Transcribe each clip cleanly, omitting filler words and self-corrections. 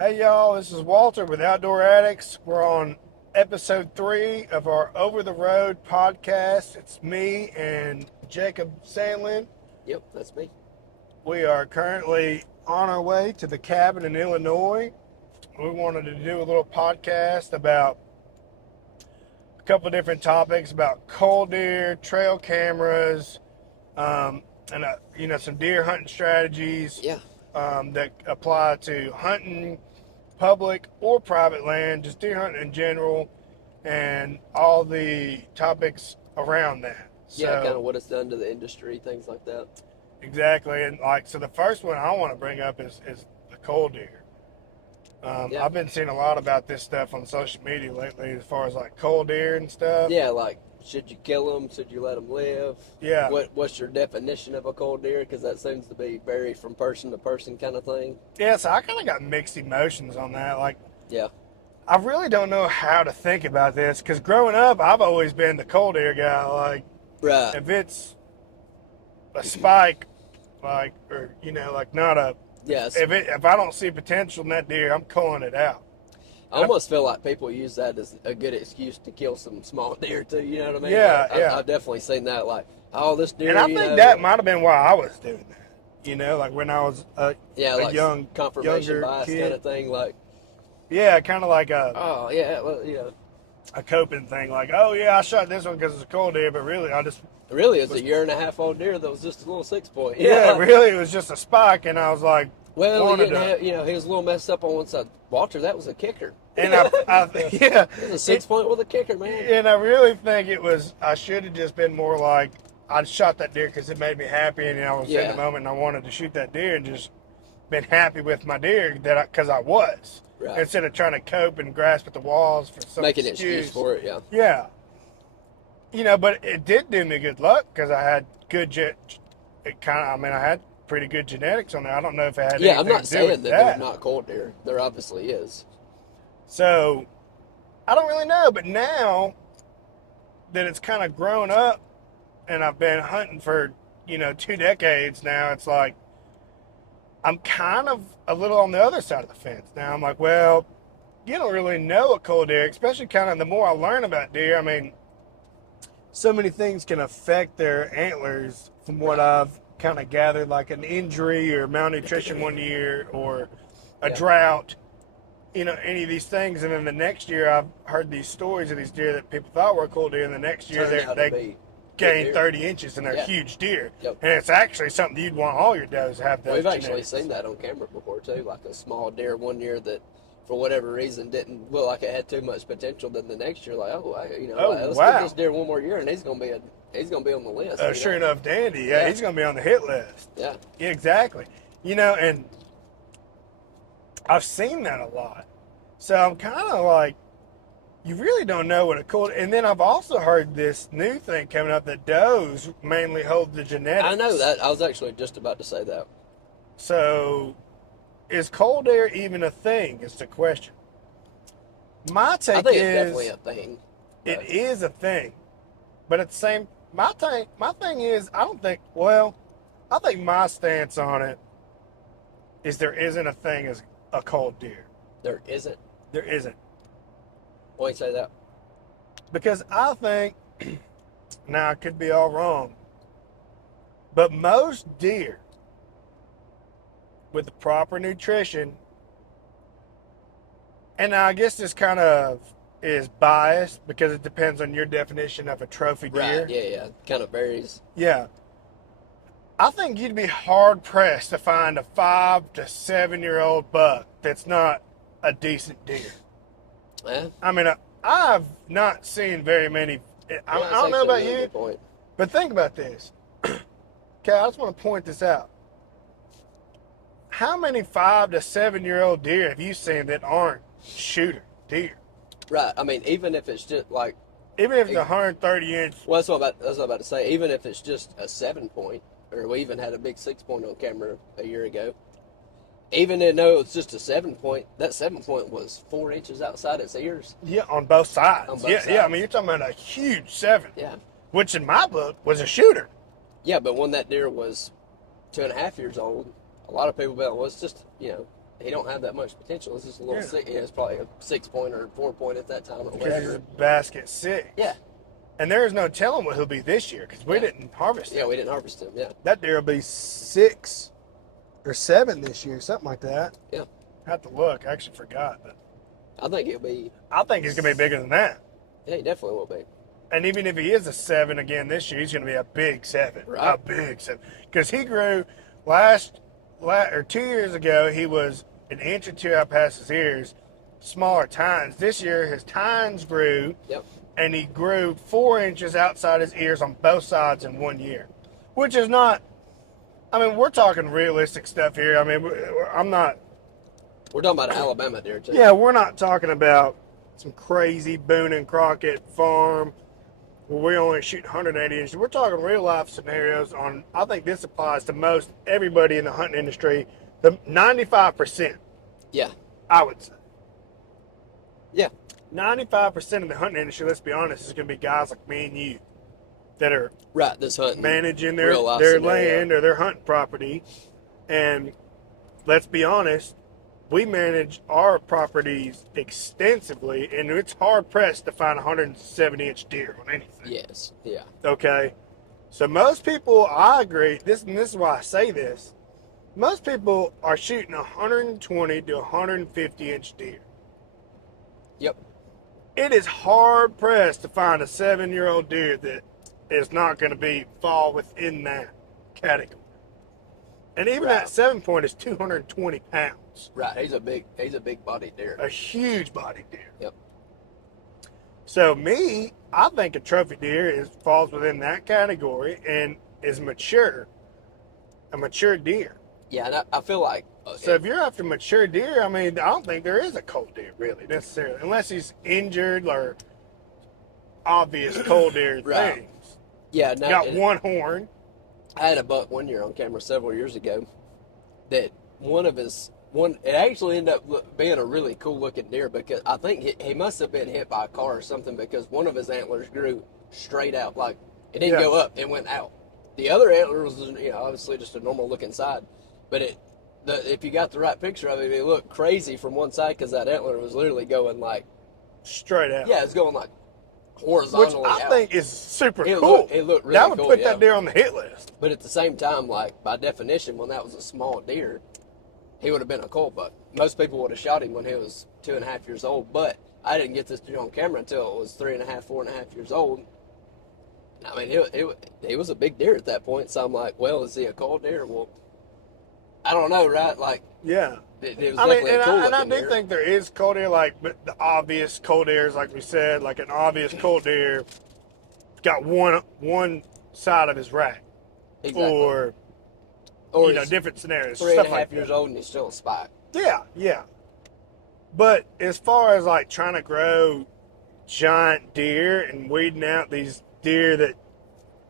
Hey y'all, this is Walter with Outdoor Addicts. We're on episode 3 of our Over the Road podcast. It's me and Jacob Sandlin. Yep, that's me. We are currently on our way to the cabin in Illinois. We wanted to do a little podcast about a couple of different topics about cull deer, trail cameras, and some deer hunting strategies Yeah. that apply to hunting public or private land, just deer hunting in general, and all the topics around that. Yeah, kind of what it's done to the industry, things like that. Exactly, and so the first one I want to bring up is the cull deer. Yeah. I've been seeing a lot about this stuff on social media lately, as far as like cull deer and stuff. Yeah, like should you kill them? Should you let them live? Yeah. What's your definition of a cull deer? Because that seems to be vary from person to person, kind of thing. Yeah, so I kind of got mixed emotions on that. Like, Yeah. I really don't know how to think about this because growing up, I've always been the cull deer guy. Like, Right. if it's a spike, like, or like not a. Yes. If I don't see potential in that deer, I'm culling it out. I almost feel like people use that as a good excuse to kill some small deer too. You know what I mean? Yeah, yeah. I've definitely seen that. Like, oh, this deer. And I think that might have been why I was doing that. Like when I was a like young, confirmation younger bias kid. kind of thing. Like, Yeah, kind of like oh yeah, well, a coping thing. Like, oh yeah, I shot this one because it's a cull deer, but really I just really, it's a year and a half old deer that was just a little 6-point. yeah, really it was just a spike, and I was like, well, he was a little messed up on one side. Walter, that was a kicker. And I yeah, it was a 6-point with a kicker, man. And I really think I should have just been more like, I shot that deer because it made me happy, and I was in the moment and I wanted to shoot that deer and just been happy with my deer because I was. Right. Instead of trying to cope and grasp at the walls for some Make an excuse for it, yeah. Yeah. But it did do me good luck because I had I had pretty good genetics on there. I don't know if it had anything I'm not to do saying with that they're not cull deer. There obviously is. So, I don't really know, but now that it's kind of grown up and I've been hunting for, 2 decades now, it's like I'm kind of a little on the other side of the fence. Now I'm like, well, you don't really know a cull deer, especially kind of the more I learn about deer. I mean, so many things can affect their antlers from what I've kind of gathered, like an injury or malnutrition one year or a drought. Any of these things, and then the next year I've heard these stories of these deer that people thought were cull deer, and the next year they gain 30 inches and they're huge deer. Yep. And it's actually something you'd want all your does to have. We've actually seen that on camera before too, like a small deer one year that, for whatever reason, didn't look like it had too much potential. Then the next year, like, let's give this deer one more year, and he's gonna be on the list. Sure enough, Dandy, he's gonna be on the hit list. Yeah, exactly. And I've seen that a lot. So I'm kind of like, you really don't know what a cull. And then I've also heard this new thing coming up that does mainly hold the genetics. I know that. I was actually just about to say that. So, is cull deer even a thing? Is the question. My take I think it's definitely a thing. It is a thing, but at the same, my thing is, I think my stance on it is there isn't a thing as a cull deer. There isn't. There isn't. Why do you say that? Because I think, now I could be all wrong, but most deer with the proper nutrition, and I guess this kind of is biased because it depends on your definition of a trophy deer. Right, yeah. Kind of varies. Yeah. I think you'd be hard pressed to find a 5 to 7 year old buck that's not a decent deer. Yeah. I mean, I've not seen very many. I don't know about you, but think about this. Okay, I just want to point this out. How many 5 to 7 year old deer have you seen that aren't shooter deer? Right. I mean, even if it's just like, even if it's 130 inch. Well, that's what I was about to say. Even if it's just a 7-point, or we even had a big 6-point on camera a year ago. Even though it's just a 7-point, that 7-point was 4 inches outside its ears. Yeah, on both sides. Yeah. I mean, you're talking about a huge 7. Yeah. Which in my book was a shooter. Yeah, but when that deer was 2.5 years old, a lot of people felt, well, it's just, he don't have that much potential. It's just a little sick. It's probably a 6 point or 4 point at that time or Because he's whatever. a basket 6. Yeah. And there is no telling what he'll be this year because we didn't harvest him. Yeah, we didn't harvest him. Yeah. That deer will be 6 or 7 this year, something like that. Yeah. I have to look. I actually forgot. But I think he'll be. I think he's going to be bigger than that. Yeah, he definitely will be. And even if he is a 7 again this year, he's going to be a big 7. Right. A big 7. Because he grew 2 years ago, he was an inch or 2 out past his ears, smaller tines. This year, his tines grew. Yep. And he grew 4 inches outside his ears on both sides in 1 year. Which is not, I mean, we're talking realistic stuff here. I mean, I'm not. We're talking about Alabama deer, too. Yeah, we're not talking about some crazy Boone and Crockett farm where we only shoot 180 inches. We're talking real life scenarios on, I think this applies to most everybody in the hunting industry, the 95%. Yeah. I would say. Yeah. 95% of the hunting industry, let's be honest, is going to be guys like me and you that are right, this hunting, managing their scenario. land or their hunting property. And let's be honest, we manage our properties extensively, and it's hard pressed to find a 170-inch deer on anything. Yes, yeah. Okay? So most people, I agree, this is why I say this, most people are shooting 120 to 150-inch deer. Yep. It is hard pressed to find a 7-year-old deer that is not going to fall within that category. And even that 7 point is 220 pounds. Right, he's a big bodied deer. A huge bodied deer. Yep. So I think a trophy deer falls within that category and is mature. A mature deer. Yeah, and I feel like so if you're after mature deer, I mean, I don't think there is a cold deer really necessarily, unless he's injured or obvious cold deer right. things. Yeah, no, got one horn. I had a buck one year on camera several years ago that it actually ended up being a really cool looking deer because I think he must have been hit by a car or something because one of his antlers grew straight out, like it didn't go up, it went out. The other antler was obviously just a normal looking side, but if you got the right picture of it, it looked crazy from one side because that antler was literally going like straight out. Yeah, it's going like horizontally which I out. think is super cool. It looked really that would cool, put that deer on the hit list. But at the same time, like by definition, when that was a small deer, he would have been a cull buck. Most people would have shot him when he was 2.5 years old. But I didn't get this deer on camera until it was 3.5, 4.5 years old. I mean, he was a big deer at that point. So I'm like, well, is he a cull deer? Well, I don't know, right? Like, yeah. It was definitely a cool looking and I do deer. think there is cold deer, like the obvious cold deers, like we said, like an obvious cold deer got one side of his rack, Exactly. or different scenarios. 3.5 stuff like years that. old and he's still a spike. Yeah. But as far as like trying to grow giant deer and weeding out these deer that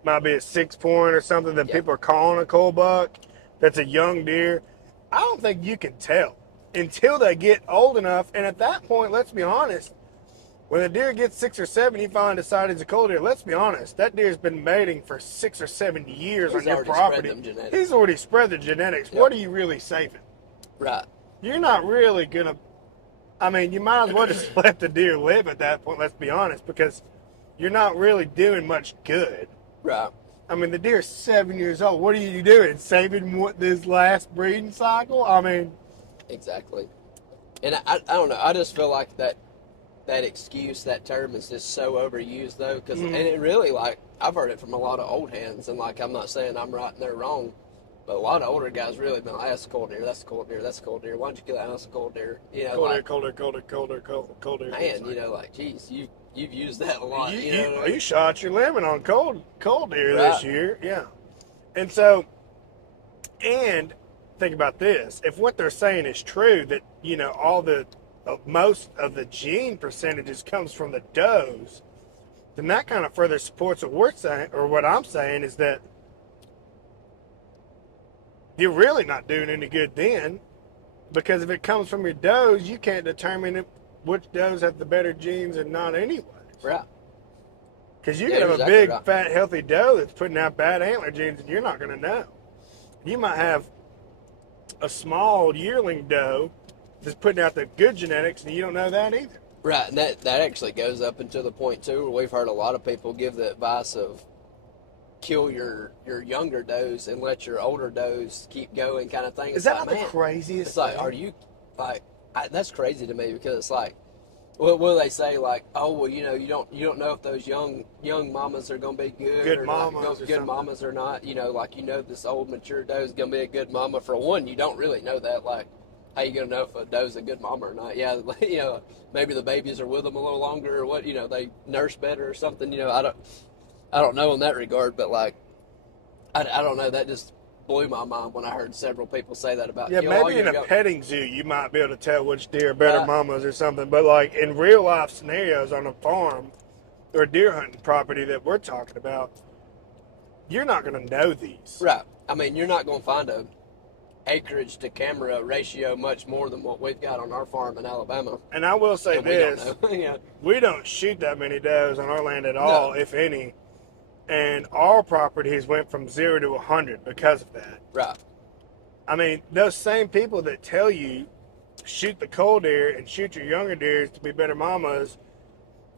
might be a 6 point or something that people are calling a cull buck, that's a young deer, I don't think you can tell until they get old enough. And at that point, let's be honest, when a deer gets 6 or 7, you finally decide it's a cull deer. Let's be honest, that deer's been mating for 6 or 7 years on your property. He's already spread the genetics. Yep. What are you really saving? Right. You're not really gonna. I mean, you might as well just let the deer live at that point. Let's be honest, because you're not really doing much good. Right. I mean, the deer's 7 years old. What are you doing? Saving this last breeding cycle? I mean, exactly. And I don't know. I just feel like that excuse, that term is just so overused though, because and it really, like, I've heard it from a lot of old hands, and like I'm not saying I'm right and they're wrong, but a lot of older guys really been like, that's a cold deer, that's a cold deer, that's a cold deer. Why'd you kill that? That's a cold deer. You know, cold deer. Man, you know, like, geez, you've used that a lot. You shot your limit on cold deer Right. this year, yeah. And so, and think about this: if what they're saying is true, that most of the gene percentages comes from the does, then that kind of further supports what we're saying, or what I'm saying is that you're really not doing any good then, because if it comes from your does, you can't determine which does have the better genes and not anyways. Right. Because you can have a big, fat, healthy doe that's putting out bad antler genes, and you're not going to know. You might have a small yearling doe that's putting out the good genetics, and you don't know that either. Right, and that actually goes up into the point too where we've heard a lot of people give the advice of kill your younger does and let your older does keep going, kind of thing. Is that not the craziest? It's like, thing? are you like? That's crazy to me because it's like, what will they say? Like, oh well, you don't know if those young mamas are gonna be good or mamas not, or good mamas or not. Like this old mature doe is gonna be a good mama. For one, you don't really know that. Like, how you gonna know if a doe's a good mama or not? Yeah, maybe the babies are with them a little longer or what. They nurse better or something. I don't know in that regard, but like, I don't know. That just blew my mind when I heard several people say that about. Yeah, maybe in a petting zoo you might be able to tell which deer are better mamas or something. But like in real life scenarios on a farm or a deer hunting property that we're talking about, you're not going to know these. Right. I mean, you're not going to find a acreage to camera ratio much more than what we've got on our farm in Alabama. And I will say this: we don't know. Yeah. We don't shoot that many does on our land at all, if any. And our properties went from 0 to 100 because of that. Right. I mean, those same people that tell you shoot the cull deer and shoot your younger deers to be better mamas,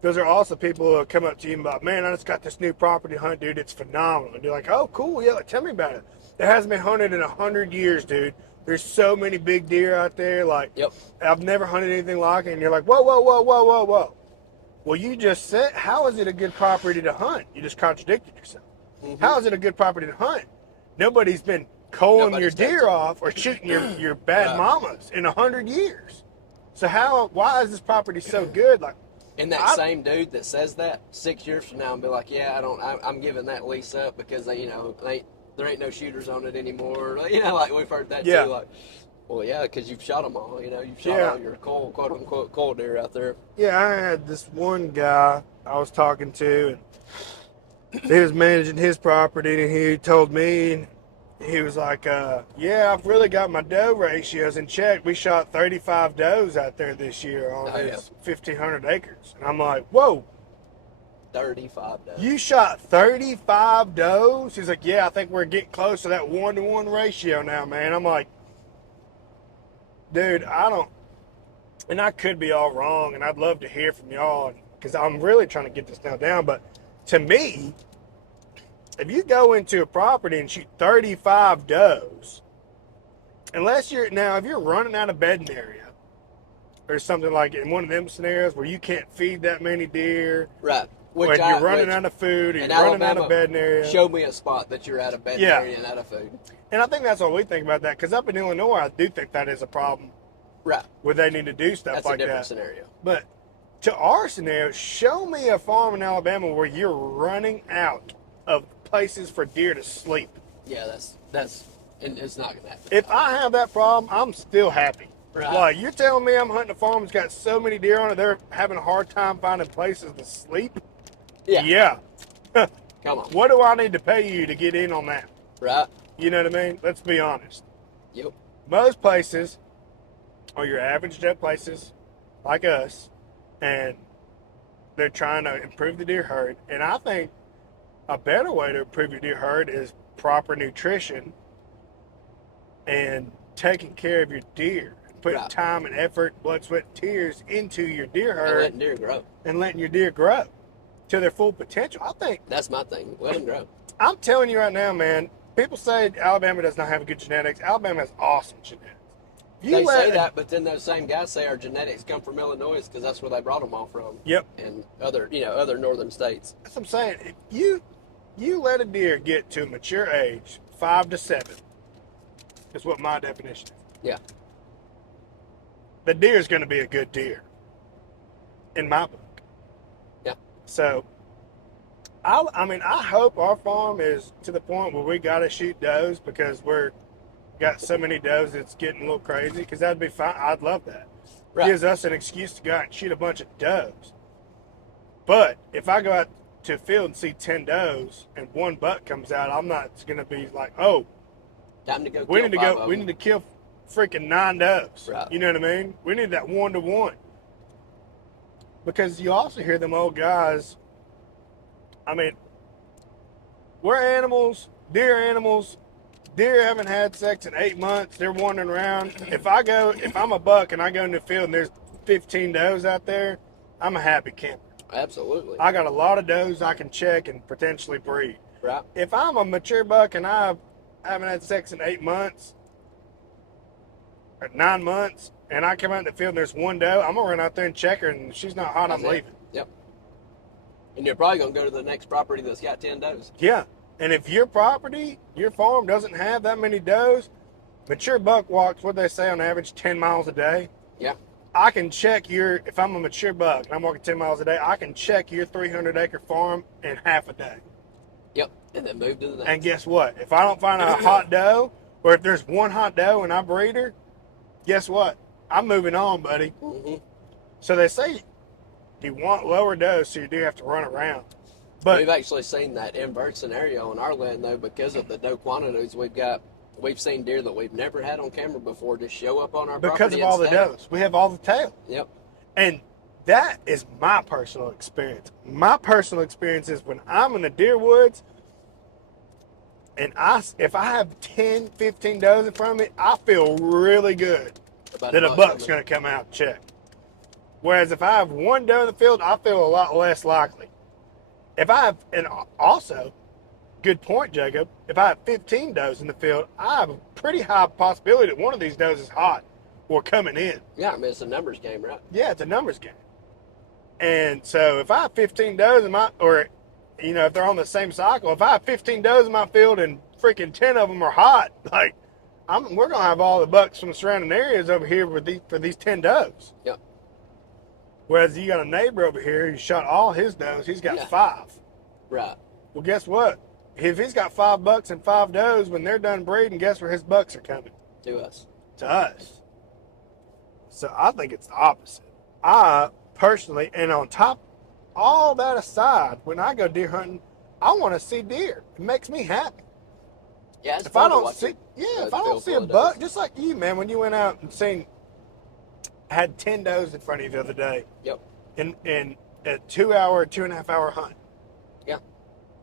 those are also people who come up to you and about, man, I just got this new property hunt, dude. It's phenomenal. And you're like, oh, cool. Yeah, tell me about it. It hasn't been hunted in 100 years, dude. There's so many big deer out there. Like, yep. I've never hunted anything like it. And you're like, whoa, whoa, whoa, whoa, whoa, whoa. Well, you just said, how is it a good property to hunt? You just contradicted yourself. Mm-hmm. How is it a good property to hunt? Nobody's been culling your deer off or shooting your bad mamas in 100 years. So why is this property so good? Like, and that same dude that says that 6 years from now and be like, yeah, I'm giving that lease up because there ain't no shooters on it anymore. Like we've heard that too. Like, well, yeah, because you've shot them all. You've shot all your quote unquote cull deer out there. Yeah, I had this one guy I was talking to, and he was managing his property, and he told me, he was like, yeah, I've really got my doe ratios in check. We shot 35 does out there this year on his 1,500 acres. And I'm like, whoa. 35 does. You shot 35 does? He's like, yeah, I think we're getting close to that 1-to-1 ratio now, man. I'm like, dude, and I could be all wrong, and I'd love to hear from y'all, because I'm really trying to get this nailed down, but to me, if you go into a property and shoot 35 does, if you're running out of bedding area, or something like in one of them scenarios where you can't feed that many deer, right? Or you're running out of food, or you're running out of bedding area. Show me a spot that you're out of bedding area and out of food. And I think that's what we think about that, because up in Illinois, I do think that is a problem. Right. Where they need to do stuff that's like that. That's a different scenario. But to our scenario, show me a farm in Alabama where you're running out of places for deer to sleep. Yeah, and it's not going to happen. If I have that problem, I'm still happy. Right. Like, you're telling me I'm hunting a farm that's got so many deer on it, they're having a hard time finding places to sleep? Yeah. Come on. What do I need to pay you to get in on that? Right. You know what I mean? Let's be honest. Yep. Most places are your average Joe places like us, and they're trying to improve the deer herd. And I think a better way to improve your deer herd is proper nutrition and taking care of your deer. Putting time and effort, blood, sweat, and tears into your deer herd. And letting deer grow. And letting your deer grow to their full potential. I think. That's my thing. Let them grow. I'm telling you right now, man, people say Alabama does not have good genetics. Alabama has awesome genetics. They say that, but then those same guys say our genetics come from Illinois because that's where they brought them all from. Yep. And other northern states. That's what I'm saying. If you let a deer get to a mature age, 5 to 7, is what my definition is. Yeah. The deer is going to be a good deer, in my book. Yeah. So, I hope our farm is to the point where we got to shoot does because got so many does it's getting a little crazy, because that'd be fine. I'd love that. Right. Gives us an excuse to go out and shoot a bunch of does. But if I go out to a field and see 10 does and one buck comes out, I'm not going to be like, oh, time to go. We need to kill freaking 9 doves. Right. You know what I mean? We need that 1-to-1. Because you also hear them old guys. I mean, we're animals, deer animals, deer haven't had sex in 8 months. They're wandering around. If I'm a buck and I go in the field and there's 15 does out there, I'm a happy camper. Absolutely. I got a lot of does I can check and potentially breed. Right. If I'm a mature buck and I haven't had sex in 8 months or 9 months, and I come out in the field and there's one doe, I'm gonna run out there and check her, and if she's not hot, I'm leaving. Yep. And you're probably gonna go to the next property that's got 10 does. Yeah. And if your property, your farm doesn't have that many does, mature buck walks, what they say on average, 10 miles a day. Yeah. I can check if I'm a mature buck and I'm walking 10 miles a day, I can check your 300-acre farm in half a day. Yep. And then move to the next. And guess what? If I don't find a hot doe, or if there's one hot doe and I breed her, guess what? I'm moving on, buddy. Mm-hmm. So they say you want lower does, so you do have to run around. But we've actually seen that invert scenario on our land, though, because of the doe quantities we've got. We've seen deer that we've never had on camera before just show up on our property. Because of all the does. We have all the tail. Yep. And that is my personal experience. My personal experience is when I'm in the deer woods, and if I have 10, 15 does in front of me, I feel really good that a buck's going to come out and check. Whereas if I have one doe in the field, I feel a lot less likely. If I have, and also, good point, Jacob, if I have 15 does in the field, I have a pretty high possibility that one of these does is hot or coming in. Yeah, I mean, it's a numbers game, right? Yeah, it's a numbers game. And so if I have 15 does if they're on the same cycle, if I have 15 does in my field and freaking 10 of them are hot, like, we're going to have all the bucks from the surrounding areas over here for these 10 does. Yep. Whereas you got a neighbor over here who shot all his does, he's got 5. Right. Well, guess what? If he's got 5 bucks and 5 does, when they're done breeding, guess where his bucks are coming? To us. To us. So I think it's the opposite. I personally, and on top, all that aside, when I go deer hunting, I want to see deer. It makes me happy. Yeah, it's if I fun to don't watch see, it. if I don't see a buck, just like you, man, when you went out and had 10 does in front of you the other day. Yep. In a 2.5 hour hunt. Yeah.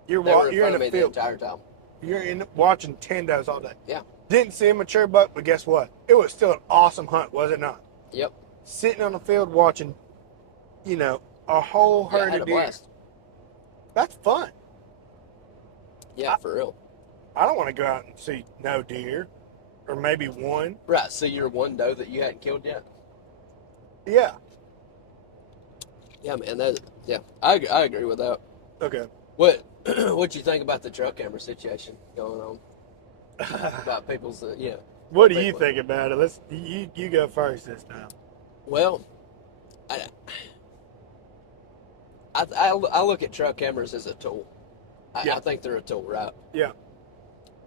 You're in the field the entire time. You're watching 10 does all day. Yeah. Didn't see a mature buck, but guess what? It was still an awesome hunt, was it not? Yep. Sitting on the field watching, a whole herd of deer. Blast. That's fun. Yeah, for real. I don't want to go out and see no deer, or maybe one. Right. So you're one doe that you hadn't killed yet. Yeah. Yeah, man. I agree with that. Okay. What you think about the truck camera situation going on? About people's, What do you think about it? You go first this time. Well, I look at truck cameras as a tool. I think they're a tool, right? Yeah.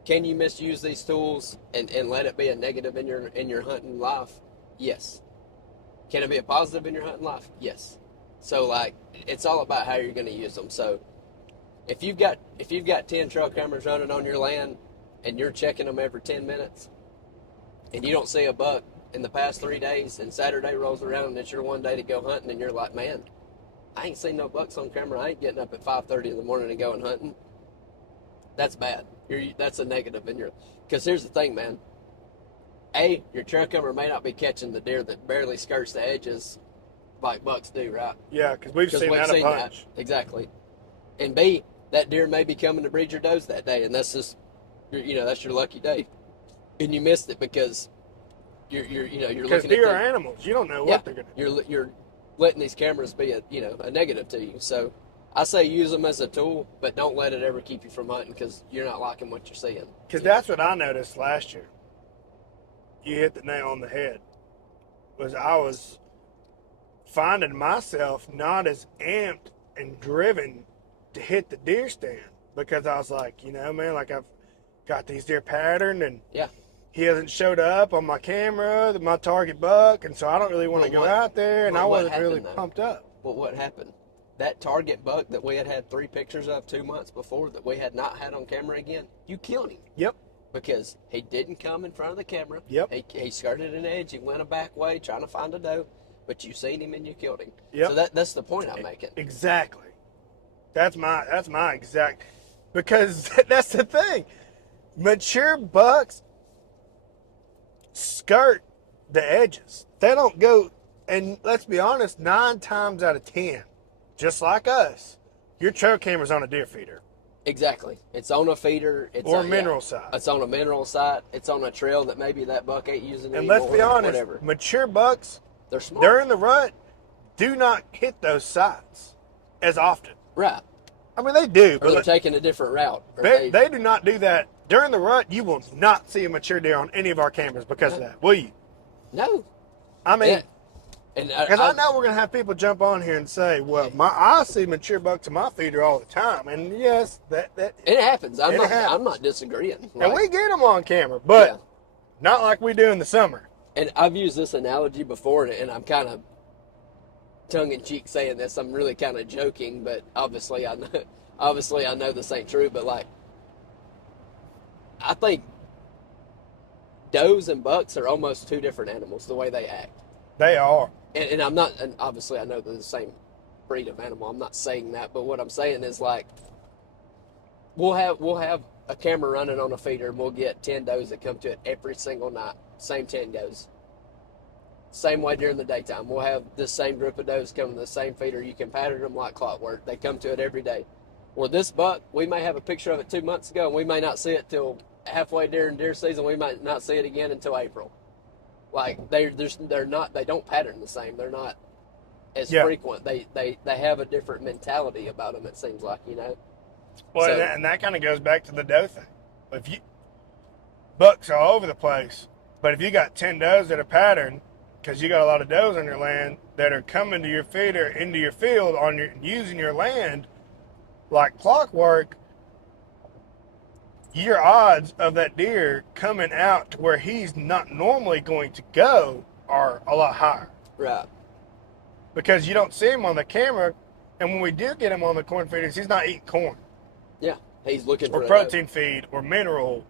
Can you misuse these tools and let it be a negative in your hunting life? Yes. Can it be a positive in your hunting life? Yes. So it's all about how you're going to use them. So if you've got 10 truck cameras running on your land and you're checking them every 10 minutes and you don't see a buck in the past 3 days and Saturday rolls around and it's your one day to go hunting and you're like, man, I ain't seen no bucks on camera. I ain't getting up at 5:30 in the morning and going hunting. That's bad. That's a negative in your. Because here's the thing, man. Your truck camera may not be catching the deer that barely skirts the edges like bucks do, right? Yeah, because we've seen that a bunch. Exactly. And B, that deer may be coming to breed your does that day, and that's just, that's your lucky day, and you missed it because you're looking at deer are animals. You don't know what they're gonna. You're letting these cameras be a negative to you. So I say use them as a tool, but don't let it ever keep you from hunting because you're not liking what you're seeing. Because that's what I noticed last year. You hit the nail on the head. I was finding myself not as amped and driven to hit the deer stand because I was like, man, like I've got these deer patterned and he hasn't showed up on my camera, my target buck, and so I don't really want to go out there, and I wasn't really pumped up. Well, what happened? That target buck that we had 3 pictures of 2 months before that we had not had on camera again, you killed him. Yep. Because he didn't come in front of the camera. Yep. He skirted an edge. He went a back way trying to find a doe, but you seen him and you killed him. Yep. So that's the point I'm making. Exactly. That's my exact, because that's the thing. Mature bucks skirt the edges. They don't go, and let's be honest, 9 times out of 10, just like us, your trail camera's on a deer feeder. Exactly. It's on a feeder. It's Or on, mineral site. It's on a mineral site. It's on a trail that maybe that buck ain't using And anymore. let's be honest, whatever. mature bucks, They're smart. during the rut, do not hit those sites as often. Right. I mean, they do, Or but they're taking a different route. Or they do not do that. During the rut, you will not see a mature deer on any of our cameras because of that, will you? No. I mean, yeah. because I know we're going to have people jump on here and say, well, I see mature bucks in my feeder all the time. And yes, that it happens. I'm happens. not disagreeing. And we get them on camera, but not like we do in the summer. And I've used this analogy before, and I'm kind of tongue-in-cheek saying this. I'm really kind of joking, but obviously I know this ain't true. But like, I think does and bucks are almost two different animals the way they act. They are. And I'm not, and obviously I know they're the same breed of animal. I'm not saying that, but what I'm saying is like, we'll have a camera running on a feeder, and we'll get 10 does that come to it every single night. Same 10 goes. Same way during the daytime. We'll have the same group of does come to the same feeder. You can pattern them like clockwork. They come to it every day. Well, this buck, we may have a picture of it 2 months ago, and we may not see it till halfway during deer season. We might not see it again until April. Like they don't pattern the same. They're not as frequent. They have a different mentality about them. It seems like, you know. Well, So, and that kind of goes back to the doe thing. If you bucks are all over the place, but if you got 10 does that are patterned, because you got a lot of does on your land that are coming to your feeder into your field using your land like clockwork, your odds of that deer coming out to where he's not normally going to go are a lot higher. right. Because you don't see him on the camera, and when we do get him on the corn feeders, he's not eating corn. Yeah, he's looking for or protein feed or mineral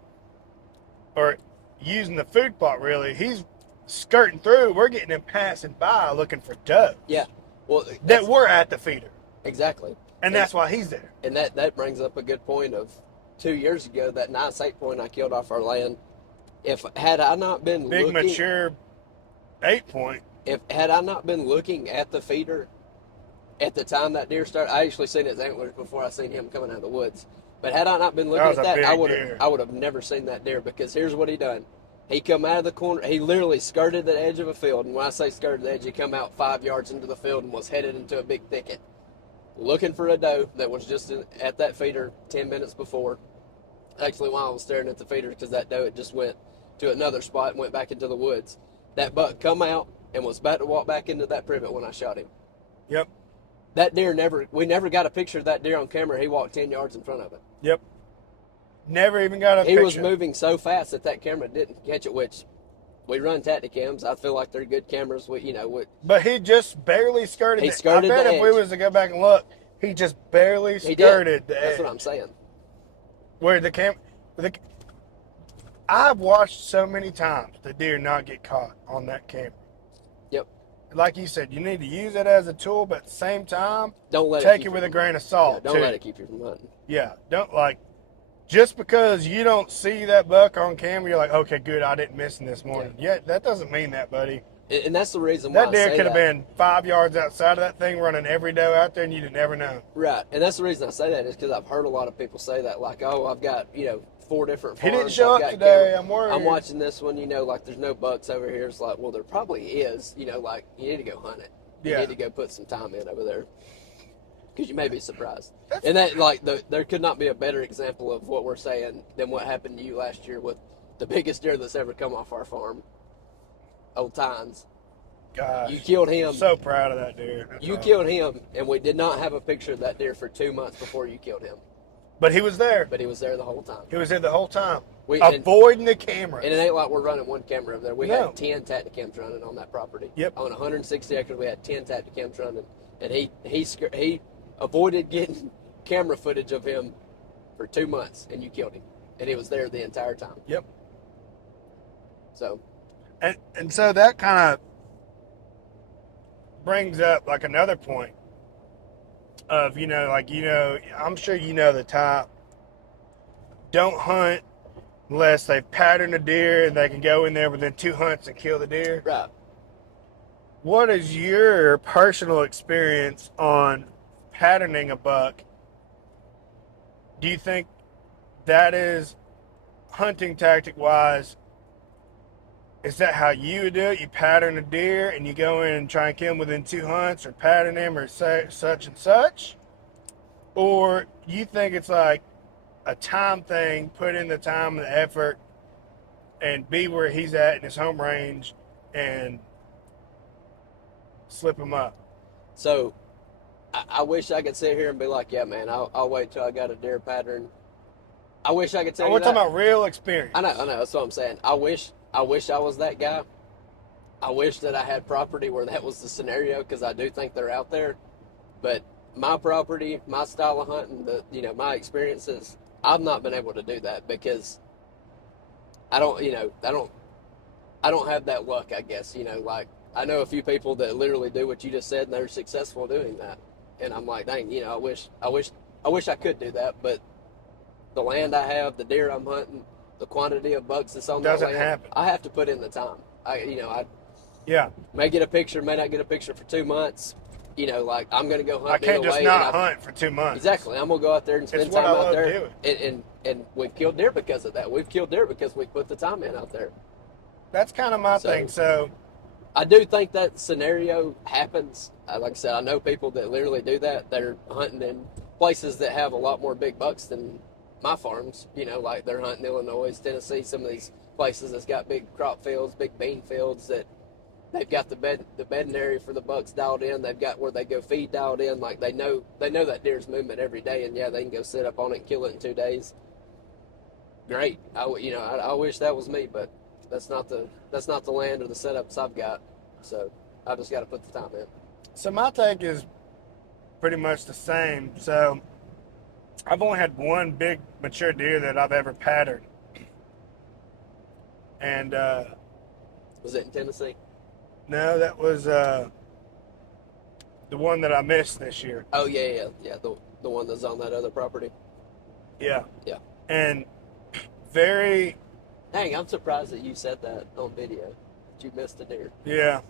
or using the food plot. Really, he's skirting through. We're getting him passing by looking for does. Yeah, well, that we're at the feeder. Exactly, and that's why he's there. And that brings up a good point of 2 years ago, that nice 8-point I killed off our land. Had I not been big mature 8-point, had I not been looking at the feeder at the time that deer started, I actually seen his antlers before I seen him coming out of the woods. But had I not been looking at that, I would have never seen that deer, because here's what he done. He come out of the corner. He literally skirted the edge of a field, and when I say skirted the edge, he come out 5 yards into the field and was headed into a big thicket, looking for a doe that was just at that feeder 10 minutes before. Actually, while I was staring at the feeder, because that doe had just went to another spot and went back into the woods. That buck come out and was about to walk back into that privet when I shot him. Yep. That deer we never got a picture of that deer on camera. He walked 10 yards in front of it. Yep. Never even got a picture. He was moving so fast that camera didn't catch it, which we run Tacticams. I feel like they're good cameras. But he just barely skirted it. Skirted I bet the if we was to go back and look, he just barely skirted the edge. That's what I'm saying. Where I've watched so many times the deer not get caught on that camera. Yep. Like you said, you need to use it as a tool, but at the same time, don't take it with a grain of salt. Don't let it keep you from hunting. Yeah, just because you don't see that buck on camera, you're like, okay, good, I didn't miss him this morning. Yeah, that doesn't mean that, buddy. And that's the reason why that deer could have been 5 yards outside of that thing running every doe out there, and you'd never know. Right, and that's the reason I say that, is because I've heard a lot of people say that, like, oh, I've got 4 different farms. He didn't show up today. I'm worried. I'm watching this one. Like, there's no bucks over here. It's like, well, there probably is. Like, you need to go hunt it. You need to go put some time in over there, because you may be surprised. And that, like, there could not be a better example of what we're saying than what happened to you last year with the biggest deer that's ever come off our farm, Old Tines. Gosh, you killed him. I'm so proud of that deer. You killed him, and we did not have a picture of that deer for 2 months before you killed him. But he was there. But he was there the whole time. He was there the whole time, avoiding the cameras. And it ain't like we're running one camera over there. We had 10 Tacticams running on that property. Yep. On 160 acres, we had 10 Tacticams running, and he avoided getting camera footage of him for 2 months, and you killed him, and he was there the entire time. Yep. So. And so that kind of brings up like another point of, I'm sure you know the type. Don't hunt unless they've patterned a deer and they can go in there within 2 hunts and kill the deer. Right. What is your personal experience on patterning a buck? Do you think that is hunting tactic wise? Is that how you would do it? You pattern a deer and you go in and try and kill him within 2 hunts, or pattern him, or such and such? Or you think it's like a time thing, put in the time and the effort and be where he's at in his home range and slip him up? So I wish I could sit here and be like, yeah, man, I'll wait till I got a deer pattern. I wish I could tell you We're that. talking about real experience. I know, that's what I'm saying. I wish I was that guy. I wish that I had property where that was the scenario, because I do think they're out there. But my property, my style of hunting, my experiences, I've not been able to do that because I don't have that luck, I guess. Like, I know a few people that literally do what you just said, and they're successful doing that. And I'm like, dang, I wish I could do that, but the land I have, the deer I'm hunting, the quantity of bucks that's on that Doesn't land, happen. I have to put in the time. I Yeah. may get a picture, may not get a picture for 2 months. Like, I'm going to go hunt. I can't just away not hunt for 2 months. Exactly. I'm going to go out there and spend It's what time I out love there. doing. And we've killed deer because of that. We've killed deer because we put the time in out there. That's kind of my thing. So I do think that scenario happens. Like I said, I know people that literally do that. They're hunting in places that have a lot more big bucks than my farms. Like they're hunting Illinois, Tennessee, some of these places that's got big crop fields, big bean fields, that they've got the bedding area for the bucks dialed in. They've got where they go feed dialed in. Like they know that deer's movement every day, and yeah, they can go sit up on it and kill it in 2 days. Great. I wish that was me, but that's not the land or the setups I've got. So I just got to put the time in. So my take is pretty much the same. So I've only had one big mature deer that I've ever patterned. And was it in Tennessee? No, that was the one that I missed this year. Oh yeah. The one that's on that other property. Yeah. Yeah. And very. Dang, I'm surprised that you said that on video. That you missed a deer. Yeah.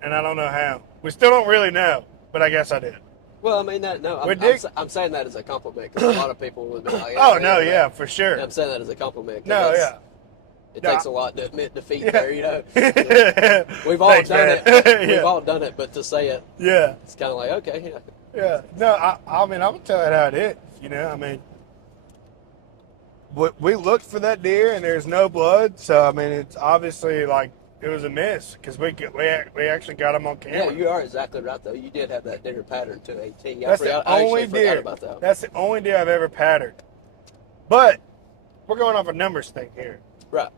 And I don't know how. We still don't really know, but I guess I did. Well, I mean, I'm saying that as a compliment, because a lot of people would be like, oh, no, yeah, for sure. I'm saying that as a compliment. No, yeah. It takes a lot to admit defeat there, We've all Thanks, done man. it. We've all done it, but to say it, yeah, it's kind of like, okay, yeah. Yeah. No, I mean, I'm going to tell it how it is, I mean, we looked for that deer, and there's no blood, so, I mean, it's obviously, like, it was a miss, because we actually got him on camera. Yeah, you are exactly right, though. You did have that deer pattern to a T. That's the only deer. About that. That's the only deer I've ever patterned. But we're going off a numbers thing here. Right.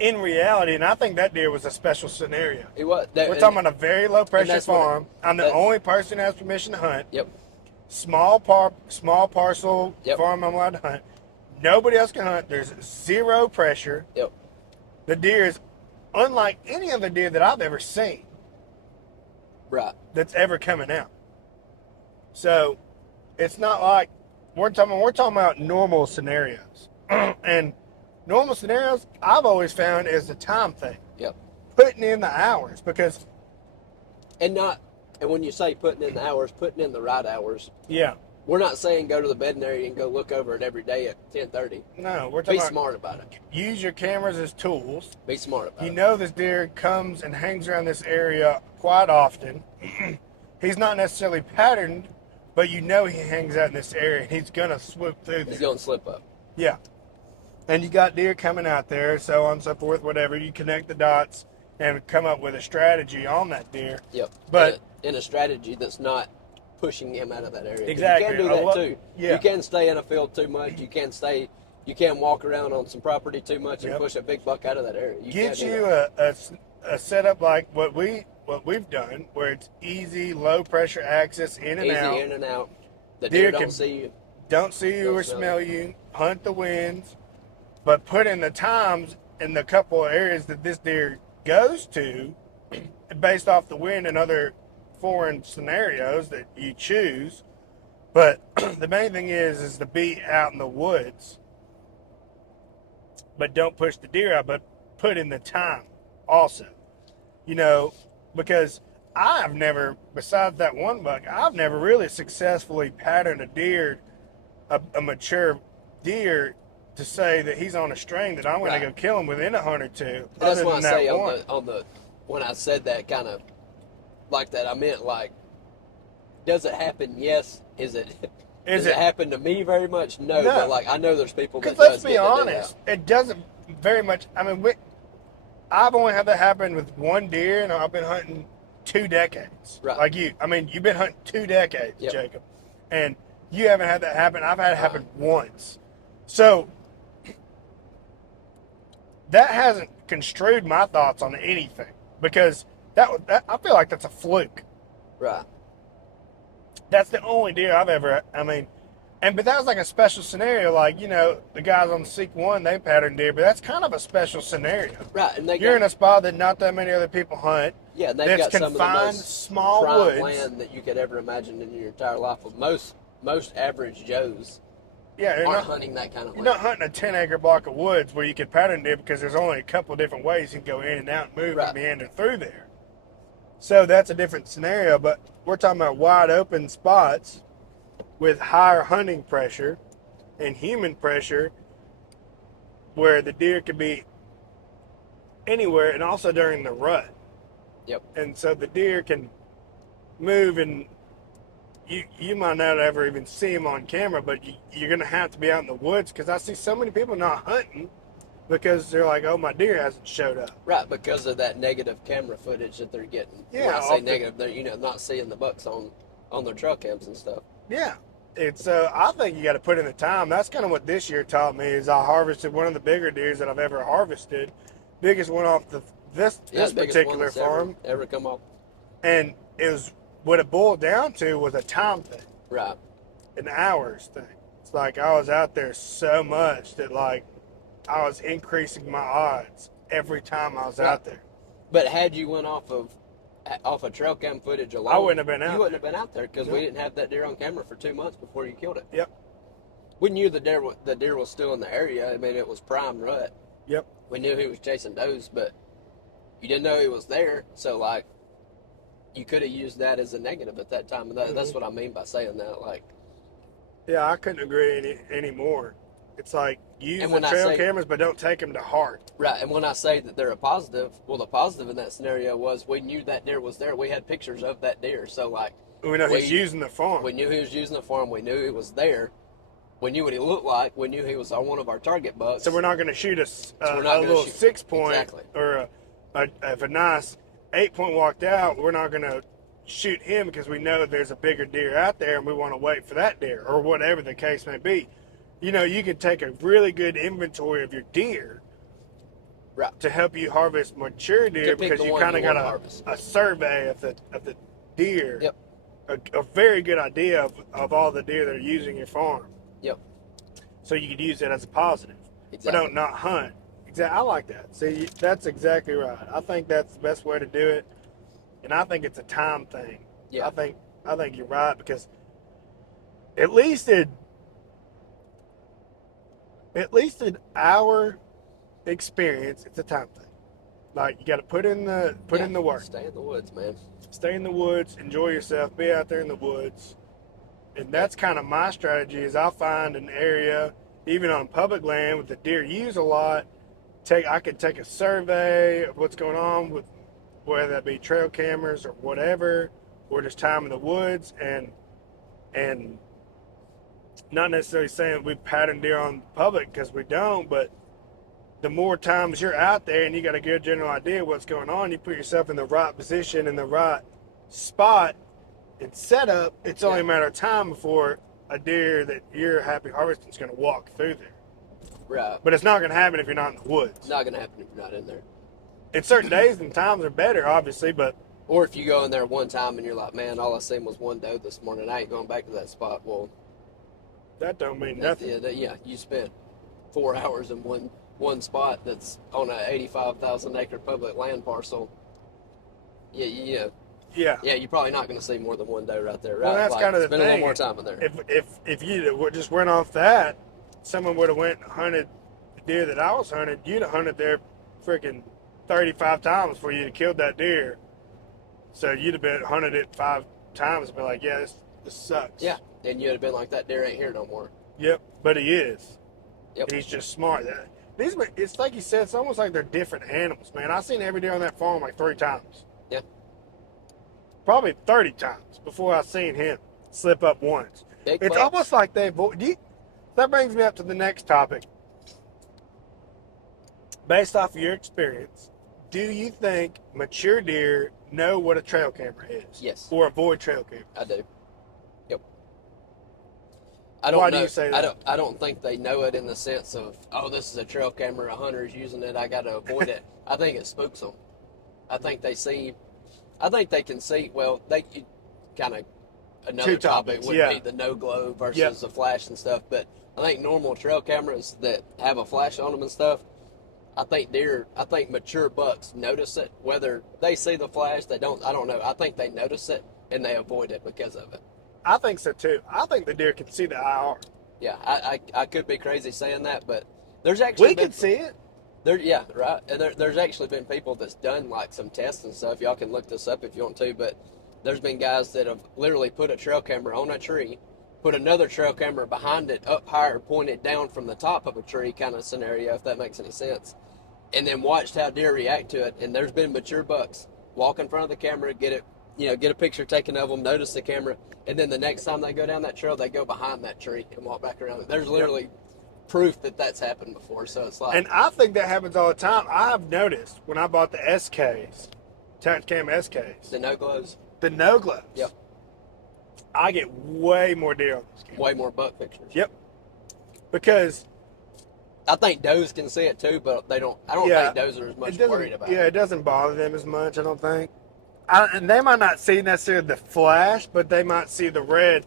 In reality, and I think that deer was a special scenario. It was. We're talking about a very low pressure farm. I'm the only person that has permission to hunt. Yep. Small parcel yep. farm I'm allowed to hunt. Nobody else can hunt. There's zero pressure. Yep. The deer is unlike any other deer that I've ever seen. Right. That's ever coming out. So it's not like we're talking about normal scenarios. And normal scenarios I've always found is the time thing. Yep. Putting in the hours, because and when you say putting in the hours, putting in the right hours. Yeah. We're not saying go to the bedding area and go look over it every day at 10:30. No, we're talking Be smart about it. Use your cameras as tools. Be smart about it. You know this deer comes and hangs around this area quite often. He's not necessarily patterned, but he hangs out in this area, and he's going to swoop through there. He's going to slip up. Yeah. And you got deer coming out there, so on and so forth, whatever. You connect the dots and come up with a strategy on that deer. Yep. But in a strategy that's not pushing him out of that area. Exactly. You can do that too. Yeah. You can stay in a field too much. You can walk around on some property too much and push a big buck out of that area. Get you a setup like what we've done, where it's easy, low pressure access in and out. Easy in and out. The Deer don't see you. Don't see you or smell you. Hunt the winds, but put in the times in the couple of areas that this deer goes to, based off the wind and other foreign scenarios that you choose. But the main thing is to be out in the woods but don't push the deer out, but put in the time also. You know, because I've never, besides that one buck, I've never really successfully patterned a deer, a mature deer, to say that he's on a string that I'm going to go kill him within a hunt or two. That's Other why I than say that one. on the when I said that kind of like that, I meant like, does it happen? Yes. Does it happen to me very much? No. But like, I know there's people that Because let's does be get to do honest, it doesn't very much. I mean, I've only had that happen with one deer, and I've been hunting 2 decades. Right. Like you. I mean, you've been hunting 2 decades, Yep. Jacob. And you haven't had that happen. I've had it happen once. So that hasn't construed my thoughts on anything, because that I feel like that's a fluke. Right. That's the only deer I've ever. I mean, but that was like a special scenario. Like, you know, the guys on the Seek One, they pattern deer, but that's kind of a special scenario. Right. And you're in a spot that not that many other people hunt. Yeah, and they've got some of the most small prime woods land that you could ever imagine in your entire life. With most average Joes aren't hunting that kind of land. You're not hunting a 10-acre block of woods where you can pattern deer, because there's only a couple of different ways you can go in and out and move and meander through there. So that's a different scenario, but we're talking about wide open spots with higher hunting pressure and human pressure, where the deer could be anywhere, and also during the rut. Yep. And so the deer can move, and you might not ever even see them on camera, but you're going to have to be out in the woods, because I see so many people not hunting because they're like, oh, my deer hasn't showed up. Right, because of that negative camera footage that they're getting. Yeah. When I say negative, they're not seeing the bucks on their trail cams and stuff. Yeah. And so I think you got to put in the time. That's kind of what this year taught me. Is I harvested one of the bigger deers that I've ever harvested, biggest one off this particular farm ever come off. And it was, what it boiled down to was a time thing, right? An hours thing. It's like I was out there so much that like I was increasing my odds every time I was out there. But had you went off of trail cam footage alone, I wouldn't have been out. You wouldn't have been out there, because we didn't have that deer on camera for 2 months before you killed it. Yep. We knew the deer was still in the area. I mean, it was prime rut. Yep. We knew he was chasing does, but you didn't know he was there. So like, you could have used that as a negative at that time, and that's what I mean by saying that. Like, yeah, I couldn't agree any more. It's like, use the trail cameras, but don't take them to heart. Right, and when I say that they're a positive, well, the positive in that scenario was we knew that deer was there. We had pictures of that deer, so like, we know he's using the farm. We knew he was using the farm. We knew he was there. We knew what he looked like. We knew he was on one of our target bucks. So we're not going to shoot a little 6-point, exactly. Or if a nice 8-point walked out, we're not going to shoot him because we know there's a bigger deer out there and we want to wait for that deer, or whatever the case may be. You know, you can take a really good inventory of your deer, right, to help you harvest mature deer, because you kind of got a survey of the deer. Yep. A very good idea of all the deer that are using your farm. Yep. So you could use that as a positive. Exactly. But don't not hunt. Exactly. I like that. See, that's exactly right. I think that's the best way to do it, and I think it's a time thing. Yeah. I think you're right, because at least in our experience, it's a time thing. Like, you got to put in the work. Stay in the woods, man. Stay in the woods. Enjoy yourself. Be out there in the woods. And that's kind of my strategy. Is I'll find an area, even on public land, with the deer use a lot. I could take a survey of what's going on with, whether that be trail cameras or whatever, or just time in the woods, and not necessarily saying we pattern deer on public, because we don't, but the more times you're out there and you got a good general idea of what's going on, you put yourself in the right position, in the right spot and set up, it's only a matter of time before a deer that you're happy harvesting is going to walk through there. Right. But it's not going to happen if you're not in the woods. It's not going to happen if you're not in there. And certain days and times are better, obviously, but... Or if you go in there one time and you're like, man, all I seen was one doe this morning, I ain't going back to that spot. Well... That don't mean nothing. Yeah, you spent 4 hours in one spot that's on an 85,000 acre public land parcel. Yeah, you're probably not going to see more than one doe right there, right? Well, that's kind of the thing. Spend a little more time in there. If you just went off that, someone would have went and hunted deer that I was hunting, you'd have hunted there freaking 35 times before you'd have killed that deer. So you'd have been hunted it 5 times and been like, yeah, this sucks. Yeah, and you'd have been like, that deer ain't here no more. Yep, but he is. Yep. He's just smart. It's like you said, it's almost like they're different animals, man. I've seen every deer on that farm like 3 times. Yeah. Probably 30 times before I've seen him slip up once. Big It's bucks. almost like they avoid. That brings me up to the next topic. Based off of your experience, do you think mature deer know what a trail camera is? Yes. Or avoid trail cameras? I do. Yep. I don't Why know, do you say that? I don't think they know it in the sense of, oh, this is a trail camera, a hunter's using it, I got to avoid it. I think it spooks them. I think they can see, well, they kind of, another Two topic topics, would yeah. be the no glow versus Yep. the flash and stuff, but I think normal trail cameras that have a flash on them and stuff, I think mature bucks notice it. Whether they see the flash, I don't know. I think they notice it and they avoid it because of it. I think so too. I think the deer can see the IR. Yeah, I could be crazy saying that, but there's actually We can see it. Yeah, right. And there's actually been people that's done like some tests and stuff. Y'all can look this up if you want to, but there's been guys that have literally put a trail camera on a tree, put another trail camera behind it up higher, pointed down from the top of a tree kind of scenario, if that makes any sense, and then watched how deer react to it. And there's been mature bucks walk in front of the camera, get a picture taken of them, notice the camera, and then the next time they go down that trail, they go behind that tree and walk back around it. There's literally proof that that's happened before. So it's like, And I think that happens all the time. I've noticed when I bought the SKs, Tacticam SKs, the no glows, the no glows. Yep. I get way more deer on those cameras. way more buck pictures. Yep. Because I think does can see it too, but I don't Yeah. think does are as much it doesn't, worried about yeah, it. it doesn't bother them as much, I don't think. And they might not see necessarily the flash, but they might see the red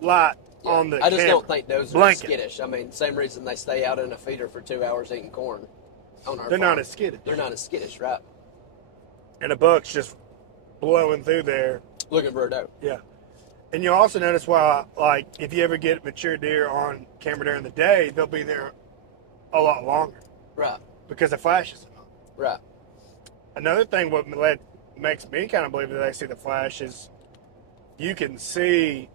light Yeah. on the I just camera. don't think does are Blanket. skittish. I mean, same reason they stay out in a feeder for 2 hours eating corn on our They're farm. not as skittish. They're not as skittish, right? And a buck's just blowing through there. Looking for a doe. Yeah. And you'll also notice why, like, if you ever get mature deer on camera during the day, they'll be there a lot longer Right, because the flash is on. right. Another thing what makes me kind of believe that they see the flash is you can see,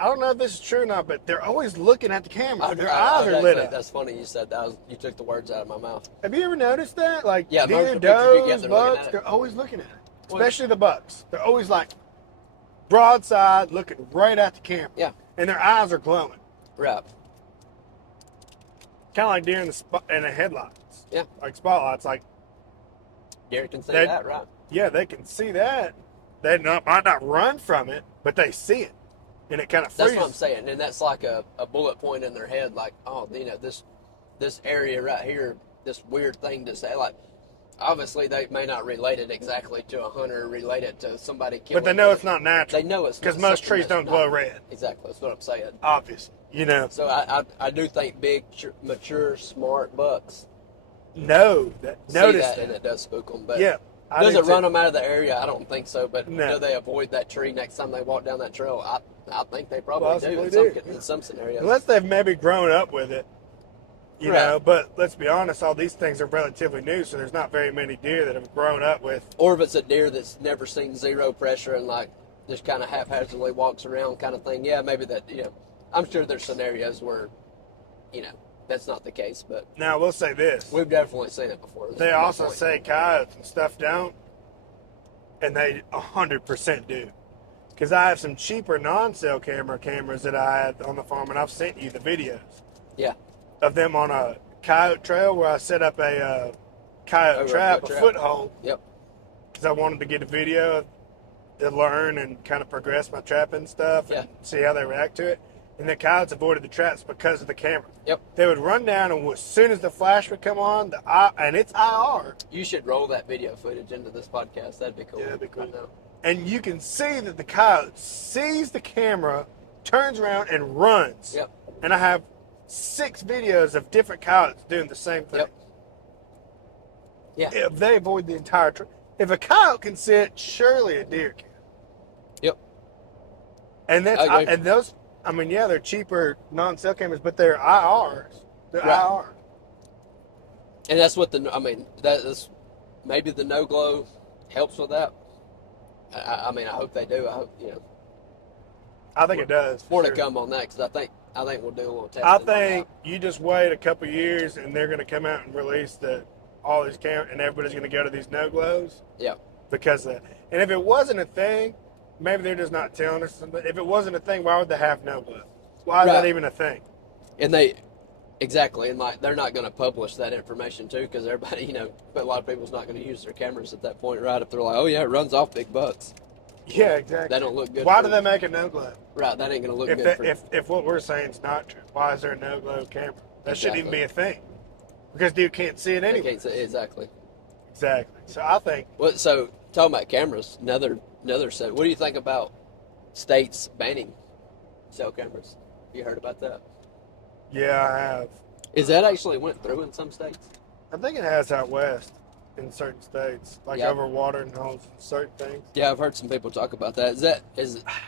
I don't know if this is true or not, but they're always looking at the camera. Their eyes are lit up. That's funny you said that. You took the words out of my mouth. Have you ever noticed that? Like, Yeah, most deer, of the pictures you get, does, they're looking bucks, at it. they're always looking at it. Well, Especially the bucks. They're always like broadside, looking right at the camera. Yeah, And their eyes are glowing. right. Kind of like deer in the headlights. Yeah. Like spotlights. Like, Deer can see They- that, right? yeah, they can see that. They might not run from it, but they see it. And it kind of That's freezes. what I'm saying, and that's like a bullet point in their head, like, oh, this area right here, this weird thing to say, like, obviously they may not relate it exactly to a hunter, relate it to somebody killing. But they know it. it's not natural. They know it's because not most something trees that's don't glow not- red. Exactly, that's what I'm saying. Obviously, So I do think big, mature, smart bucks Notice see that. and it does spook them. But Yeah, I does do it too. run them out of the area? I don't think so. But No. do they avoid that tree next time they walk down that trail? I think they probably Possibly do do. in some scenarios. Unless they've maybe grown up with it, you Right. know. But let's be honest, all these things are relatively new, so there's not very many deer that have grown up with. Or if it's a deer that's never seen zero pressure and like just kind of haphazardly walks around kind of thing. Yeah, maybe that, I'm sure there's scenarios where, that's not the case, but Now, we'll say this. we've definitely seen it before. They also say coyotes and stuff don't, and they 100% do. Because I have some cheaper non-cell cameras that I had on the farm, and I've sent you the videos Yeah. of them on a coyote trail where I set up a coyote trap, a foothold, Yep. because I wanted to get a video to learn and kind of progress my trapping stuff and see how they react to it. And the coyotes avoided the traps because of the camera. Yep. They would run down, and as soon as the flash would come on, and it's IR, You should roll that video footage into this podcast. That'd be cool. Yeah, that'd be cool. Right now. and you can see that the coyote sees the camera, turns around, and runs. Yep. And I have 6 videos of different coyotes doing the same thing. Yep. Yeah. If they avoid the entire trip. If a coyote can see it, surely a deer can. Yep. And I agree. those, they're cheaper non-cell cameras, but they're IRs. The Right. IR. And that's what that's maybe the no glow helps with that. I mean, I hope they do. I hope I think it does. more For to sure. come on that because I think we'll do a little testing. I on think that. you just wait a couple years and they're going to come out and release all these cameras and everybody's going to go to these no glows. Yeah. Because of that. And if it wasn't a thing, maybe they're just not telling us. But if it wasn't a thing, why would they have no glow? Why is that even a thing? And exactly, and like they're not going to publish that information too because everybody, but a lot of people's not going to use their cameras at that point, right? If they're like, oh yeah, it runs off big bucks. Yeah, exactly. That don't look good. Why do they make a no glow? Right, that ain't going to look If good. If what we're saying is not true, why is there a no glow camera? That shouldn't even Exactly. be a thing because dude can't see it They anyway. can't say exactly. Exactly. So I think. Well, so talking about cameras, another set. What do you think about states banning cell cameras? You heard about that? Yeah, I have. Is that actually went through in some states? I think it has out west in certain states, like Yeah. over watering holes and certain things. Yeah, I've heard some people talk about that.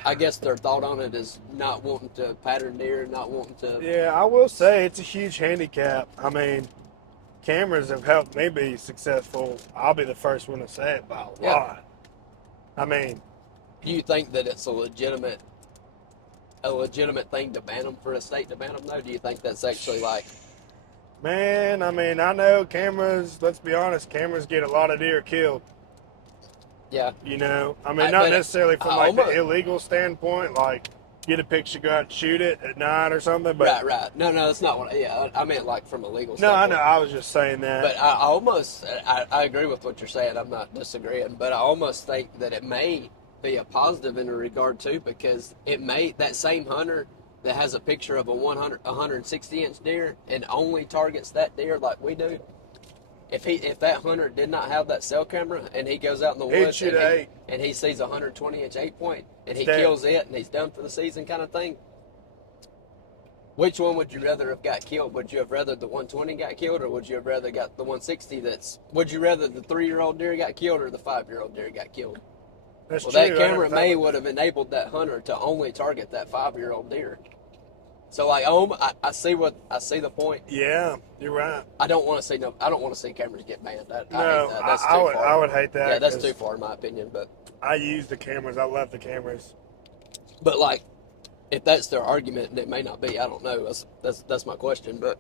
I guess their thought on it is not wanting to pattern deer, not wanting to. Yeah, I will say it's a huge handicap. I mean, cameras have helped me be successful. I'll be the first one to say it by a lot. I mean, Do you think that it's a legitimate thing to ban them for a state to ban them though? Do you think that's actually like? man, I know cameras, let's be honest, cameras get a lot of deer killed. Yeah. Not necessarily from like almost, the illegal standpoint, like get a picture, go out and shoot it at night or something. But right. No, that's not what. Yeah, I meant like from a legal. No, standpoint. I know. I was just saying that. But I agree with what you're saying. I'm not disagreeing, but I almost think that it may be a positive in a regard too, because that same hunter that has a picture of a 160-inch deer and only targets that deer like we do. If that hunter did not have that cell camera and he goes out in the woods and he sees a 120-inch 8-point and he kills it and he's done for the season kind of thing, which one would you rather have got killed? Would you have rather the 120 got killed or would you have rather got the 160 would you rather the 3-year-old deer got killed or the 5-year-old deer got killed? That's well, true. that camera would have enabled that hunter to only target that 5-year-old deer. So like, I see the point. Yeah, you're right. I don't want to see cameras get banned. I hate that. That's too far. far. I would hate that. Yeah, that's too far in my opinion. But I use the cameras. I love the cameras. But like, if that's their argument, and it may not be, I don't know. That's my question. But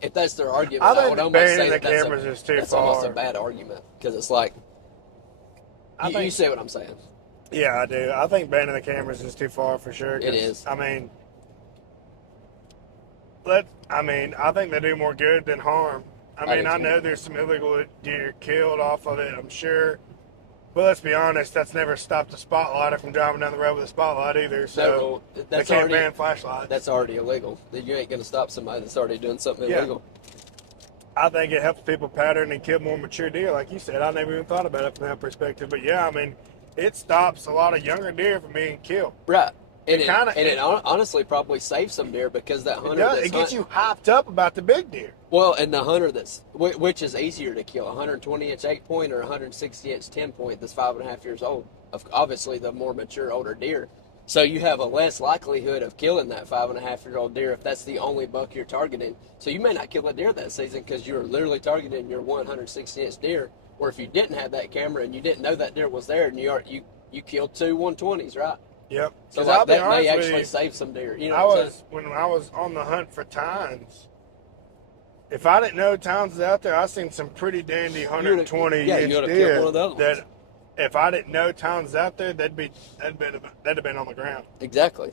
if that's their argument, I would almost say the cameras is too that's far. almost a bad argument because it's like, you see what I'm saying? Yeah, I do. I think banning the cameras is too far for sure. It is. I think they do more good than harm. I know there's some illegal deer killed off of it, I'm sure. But let's be honest, that's never stopped a spotlighter from driving down the road with a spotlight either. So they can't ban flashlights. That's already illegal. You ain't going to stop somebody that's already doing something illegal. I think it helps people pattern and kill more mature deer, like you said. I never even thought about it from that perspective. But yeah, it stops a lot of younger deer from being killed. Right. And it honestly probably saves some deer because that hunter. It gets you hyped up about the big deer. Well, and the hunter which is easier to kill, a 120-inch 8-point or a 160-inch 10-point that's 5.5 years old. Obviously, the more mature, older deer. So you have a less likelihood of killing that 5.5-year-old deer if that's the only buck you're targeting. So you may not kill a deer that season because you're literally targeting your 160-inch deer. Or if you didn't have that camera and you didn't know that deer was there, and you killed 2 120s, right? Yep. So like, that may actually save some deer. You know when I was on the hunt for tines, if I didn't know tines was out there, I seen some pretty dandy 120-inch deer that if I didn't know tines was out there, they'd have been on the ground. Exactly.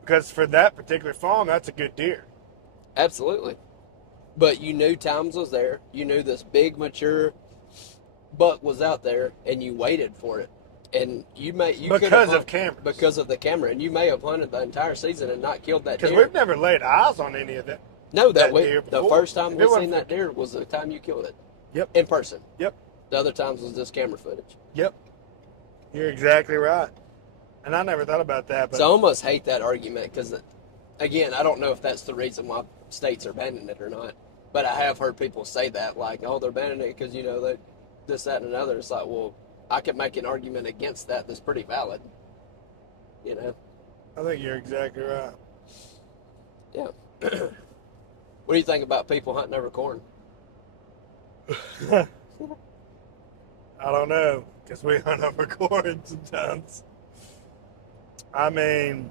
Because for that particular farm, that's a good deer. Absolutely. But you knew Times was there. You knew this big mature buck was out there, and you waited for it. And because of the camera, and you may have hunted the entire season and not killed that deer. Because we've never laid eyes on any of that. No, the first time we seen that deer was the time you killed it. Yep. In person. Yep. The other times was just camera footage. Yep. You're exactly right. And I never thought about that. But so I almost hate that argument because, again, I don't know if that's the reason why states are banning it or not. But I have heard people say that, like, oh, they're banning it because, they this, that, and another. It's like, well, I could make an argument against that that's pretty valid. I think you're exactly right. Yeah. What do you think about people hunting over corn? I don't know, because we hunt over corn sometimes. I mean,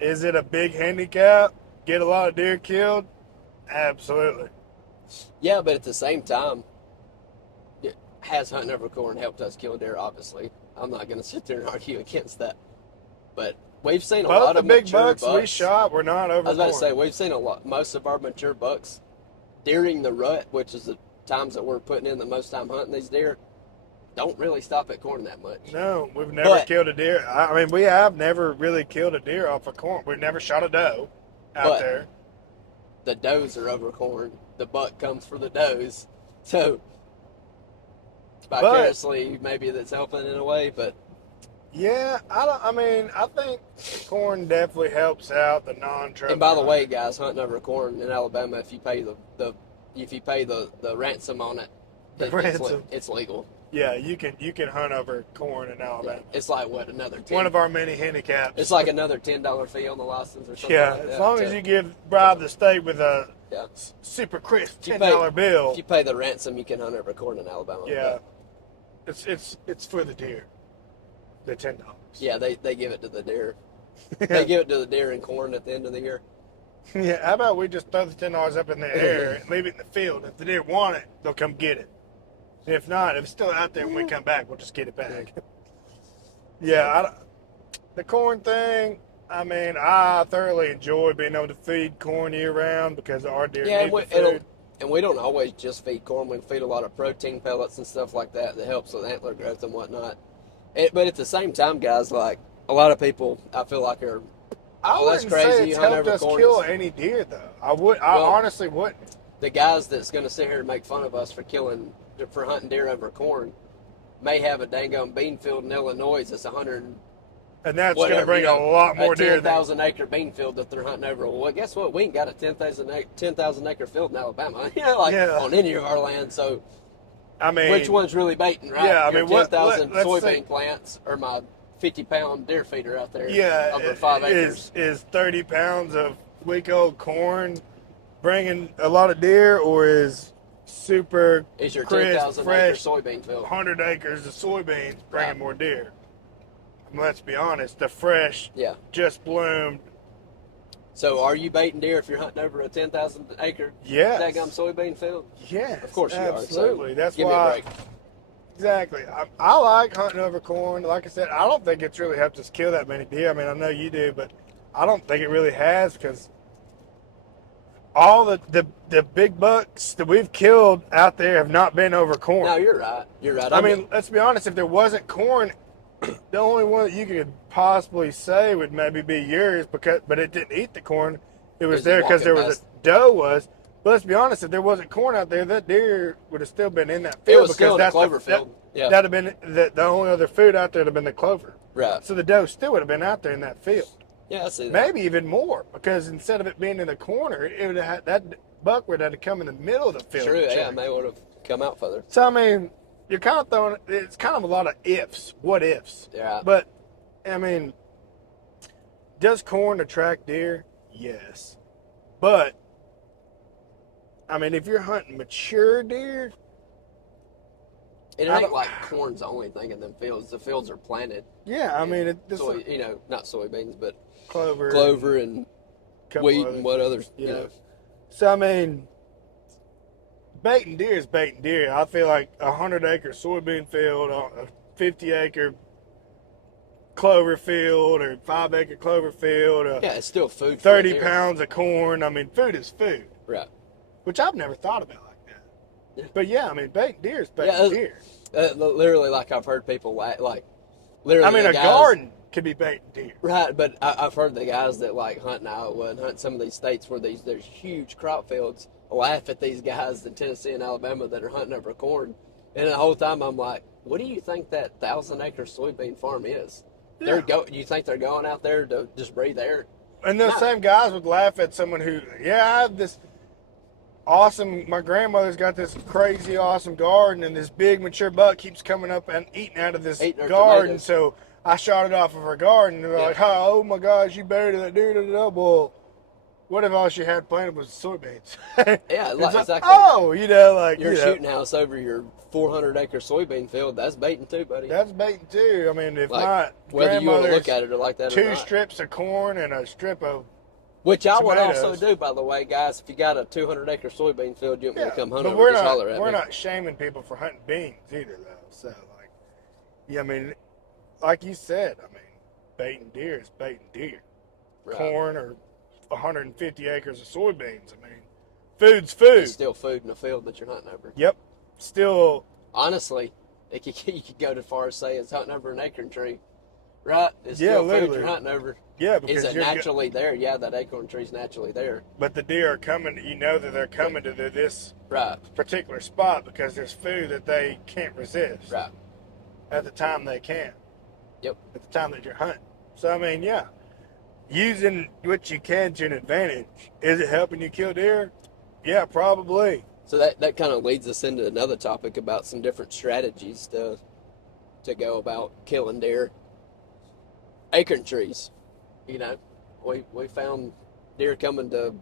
is it a big handicap? Get a lot of deer killed? Absolutely. Yeah, but at the same time, has hunting over corn helped us kill deer? Obviously, I'm not going to sit there and argue against that. But we've seen a Both lot the of big mature bucks we shot were not over I was about to corn. say we've seen a lot. Most of our mature bucks during the rut, which is the times that we're putting in the most time hunting these deer, don't really stop at corn that much. No, we've never But- killed a deer. I mean, we have never really killed a deer off of corn. We've never shot a doe out But- there. The does are over corn. The buck comes for the does. So vicariously, maybe that's helping in a way, but Yeah, I mean, I think corn definitely helps out the non-trophy. and by the way, guys, hunting over corn in Alabama, if you pay the ransom on it, The it's ransom. it's legal. Yeah, you can hunt over corn in Alabama. It's like what, another 10? One of our many handicaps. It's like another $10 fee on the license or something. Yeah, like that. as long So, as you bribe the state with a yeah. super crisp If you $10 pay- bill. If you pay the ransom, you can hunt over corn in Alabama. Yeah, But, it's for the deer. The $10. yeah, they give it to the deer. They give it to the deer and corn at the end of the year. Yeah, how about we just throw the $10 up in the air and leave it in the field? If the deer want it, they'll come get it. And if not, if it's still out there when we come back, we'll just get it back. Yeah, the corn thing, I mean, I thoroughly enjoy being able to feed corn year round because our deer Yeah, need the food. and we don't always just feed corn. We feed a lot of protein pellets and stuff like that helps with antler growth and whatnot. But at the same time, guys, like a lot of people, I feel like are I oh, that's wouldn't crazy. say You it's hunt helped over us corn. kill any deer, though. I Well, honestly wouldn't. The guys that's going to sit here and make fun of us for hunting deer over corn may have a dang gum bean field in Illinois that's 100 And that's going to whatever, bring you know, a lot more a deer. 10,000 acre bean field that they're hunting over. Well, guess what? We ain't got a 10,000 acre field in Alabama, Yeah. on any of our land. So I mean, which one's really baiting, right? Yeah, I Your mean, what- 10,000 let's soybean say- plants or my 50-pound deer feeder out there yeah, over 5 acres. is 30 pounds of week-old corn bringing a lot of deer, or is super Is your crisp, 10,000 acre fresh soybean field. 100 acres of soybeans bringing Right. more deer? I mean, let's be honest, the fresh, Yeah. just bloomed. So are you baiting deer if you're hunting over a 10,000 acre Yes. daggum soybean field? Yes, Of course you absolutely. are. So That's give me a why. break. Exactly. I like hunting over corn. Like I said, I don't think it's really helped us kill that many deer. I mean, I know you do, but I don't think it really has because all the big bucks that we've killed out there have not been over corn. No, you're right. You're right. I mean, let's be honest. If there wasn't corn, the only one that you could possibly say would maybe be yours, but it didn't eat the corn. It was Is it there because there walking was a doe was. But let's be honest. If there wasn't corn out there, that deer would have still been in that field. it was still in a that's clover field. Yeah. That'd have been the only other food out there would have been the clover. Right. So the doe still would have been out there in that field. Yeah, I see that. Maybe even more, because instead of it being in the corner, it would have had, that buck would have had to come in the middle of the field. True, to yeah, check. they would have come out further. So I mean, you're kind of throwing. It's kind of a lot of ifs. What ifs? Yeah. But I mean, does corn attract deer? Yes. But I mean, if you're hunting mature deer, It I ain't don't- like corn's the only thing in them fields. The fields are planted. yeah. I mean, this Soy, not soybeans, but clover, clover and couple wheat others. and what others, Yeah. So I mean, baiting deer is baiting deer. I feel like 100-acre soybean field, a 50-acre clover field, or 5-acre clover field, Yeah, it's still food. for 30 deer. pounds of corn. I mean, food is food, Right. which I've never thought about like that. Yeah. But yeah, I mean, baiting deer is baiting Yeah, deer. Literally, like I've heard people like, literally. I mean, the a guys- garden could be baiting deer. Right, but I've heard the guys that like hunt in Iowa and hunt some of these states where there's huge crop fields laugh at these guys in Tennessee and Alabama that are hunting over corn, and the whole time I'm like, what do you think that 1,000-acre soybean farm is? Yeah. You think they're going out there to just breathe air? And those No. same guys would laugh at someone who, yeah, I have this awesome, my grandmother's got this crazy awesome garden, and this big mature buck keeps coming up and eating out of this Eating her garden, tomatoes. so I shot it off of her garden. And they're Yeah. like, oh my gosh, you buried that deer to the double. What if all she had planted was soybeans? Yeah, It's like, like, exactly. oh, like, Your shooting house over your 400-acre soybean field, that's baiting too, buddy. that's baiting too. I mean, if Like, my whether you want to look grandmother's at it or like that or two not. strips of corn and a strip of Which I would tomatoes. also do, by the way, guys. If you got a 200-acre soybean field, you want me to come hunt but over, just holler at we're me. not shaming people for hunting beans either, though. So, like, yeah, I mean, like you said, I mean, baiting deer is baiting deer. Right. Corn or 150 acres of soybeans. I mean, food's food. It's still food in the field that you're hunting over. Yep. Still. Honestly, you could go as far as say it's hunting over an acorn tree. Right? It's Yeah, still literally. food you're hunting over. Yeah, because is it naturally there? Yeah, that acorn tree's naturally there. But the deer are coming. You know that they're coming to this Right. particular spot because there's food that they can't resist. Right. At the time they can. Yep. At the time that you're hunting. So I mean, yeah, using what you can to an advantage. Is it helping you kill deer? Yeah, probably. So that kind of leads us into another topic about some different strategies to go about killing deer. Acorn trees. You know, we found deer coming to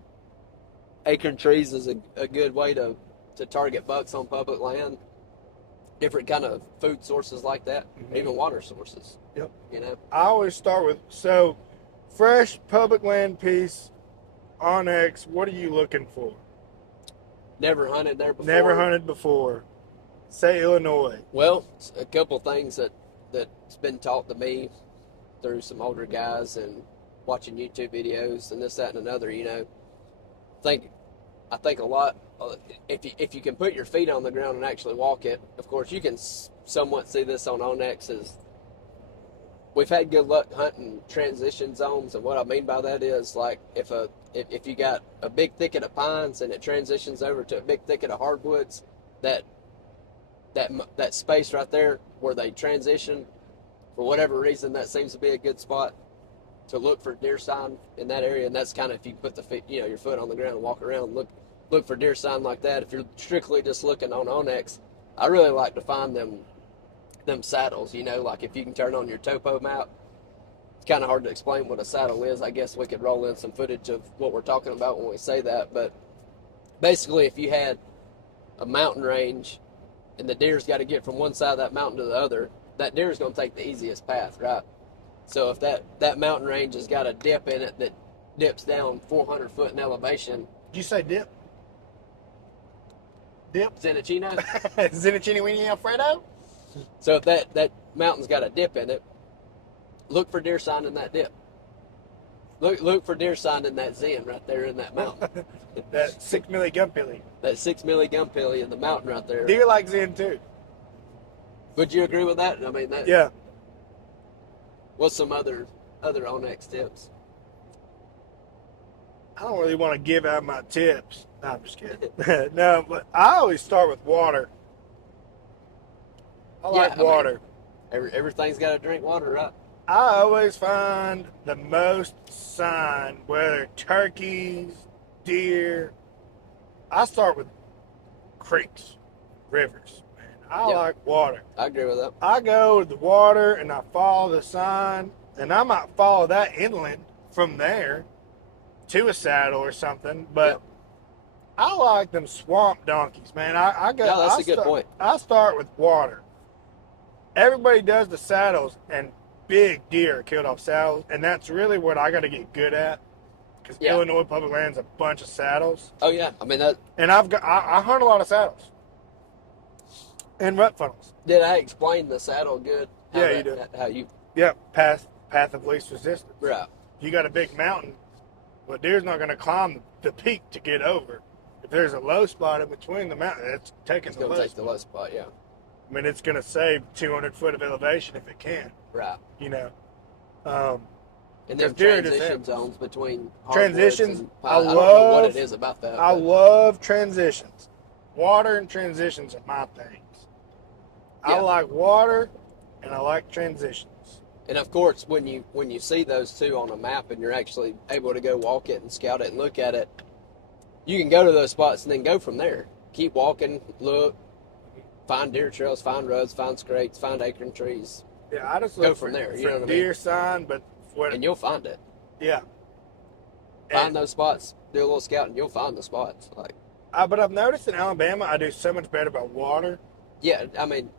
acorn trees is a good way to target bucks on public land. Different kind of food sources like that, even water sources. Yep. You know, I always start with fresh public land piece, onyx. What are you looking for? never hunted there before. Never hunted before. Say Illinois. Well, a couple things that's been taught to me through some older guys and watching YouTube videos and this, that, and another. You know, I think a lot. If you can put your feet on the ground and actually walk it, of course you can somewhat see this on Onyx's. We've had good luck hunting transition zones, and what I mean by that is like if you got a big thicket of pines and it transitions over to a big thicket of hardwoods, that space right there where they transition, for whatever reason, that seems to be a good spot to look for deer sign in that area. And that's kind of if you put your foot on the ground and walk around, look for deer sign like that. If you're strictly just looking on Onyx, I really like to find them saddles. You know, like if you can turn on your topo map. It's kind of hard to explain what a saddle is. I guess we could roll in some footage of what we're talking about when we say that. But basically, if you had a mountain range and the deer's got to get from one side of that mountain to the other, that deer's going to take the easiest path, right? So if that mountain range has got a dip in it that dips down 400 foot in elevation. Did you say dip? Dip? Zenachino? Zenachini Weenie Alfredo? So if that mountain's got a dip in it, look for deer sign in that dip. Look for deer sign in that zen right there in that mountain. That 6 milli gumpilly. That 6 milli gumpilly in the mountain right there. Deer like zen too. Would you agree with that? I mean, that. Yeah. What's some other Onyx tips? I don't really want to give out my tips. No, I'm just kidding. No, but I always start with water. I like water. Everything's got to drink water, right? I always find the most sign, whether turkeys, deer. I start with creeks, rivers. Man, I like water. I agree with that. I go to the water and I follow the sign, and I might follow that inland from there to a saddle or something. But I like them swamp donkeys, man. I go. No, that's a good point. I start with water. Everybody does the saddles, and big deer are killed off saddles, and that's really what I got to get good at. Because Illinois public land's a bunch of saddles. Oh yeah, I mean that. And I hunt a lot of saddles and rut funnels. Did I explain the saddle good? You do. How you? Yeah, path of least resistance. Right. If you got a big mountain, well, deer's not going to climb the peak to get over. If there's a low spot in between the mountain, it's taking the low spot. The low spot, yeah. I mean, it's going to save 200 foot of elevation if it can. Right. You know. And then transition zones between transitions. And I don't know what it is about that. I love transitions. Water and transitions are my things. Yeah. I like water, and I like transitions. And of course, when you see those two on a map and you're actually able to go walk it and scout it and look at it, you can go to those spots and then go from there. Keep walking, look, find deer trails, find roads, find scrapes, find acorn trees. Yeah, I just go from there. You know what I mean? Deer sign, but and you'll find it. Yeah. Find those spots, do a little scouting, you'll find the spots. Like, but I've noticed in Alabama, I do so much better about water. yeah, I mean,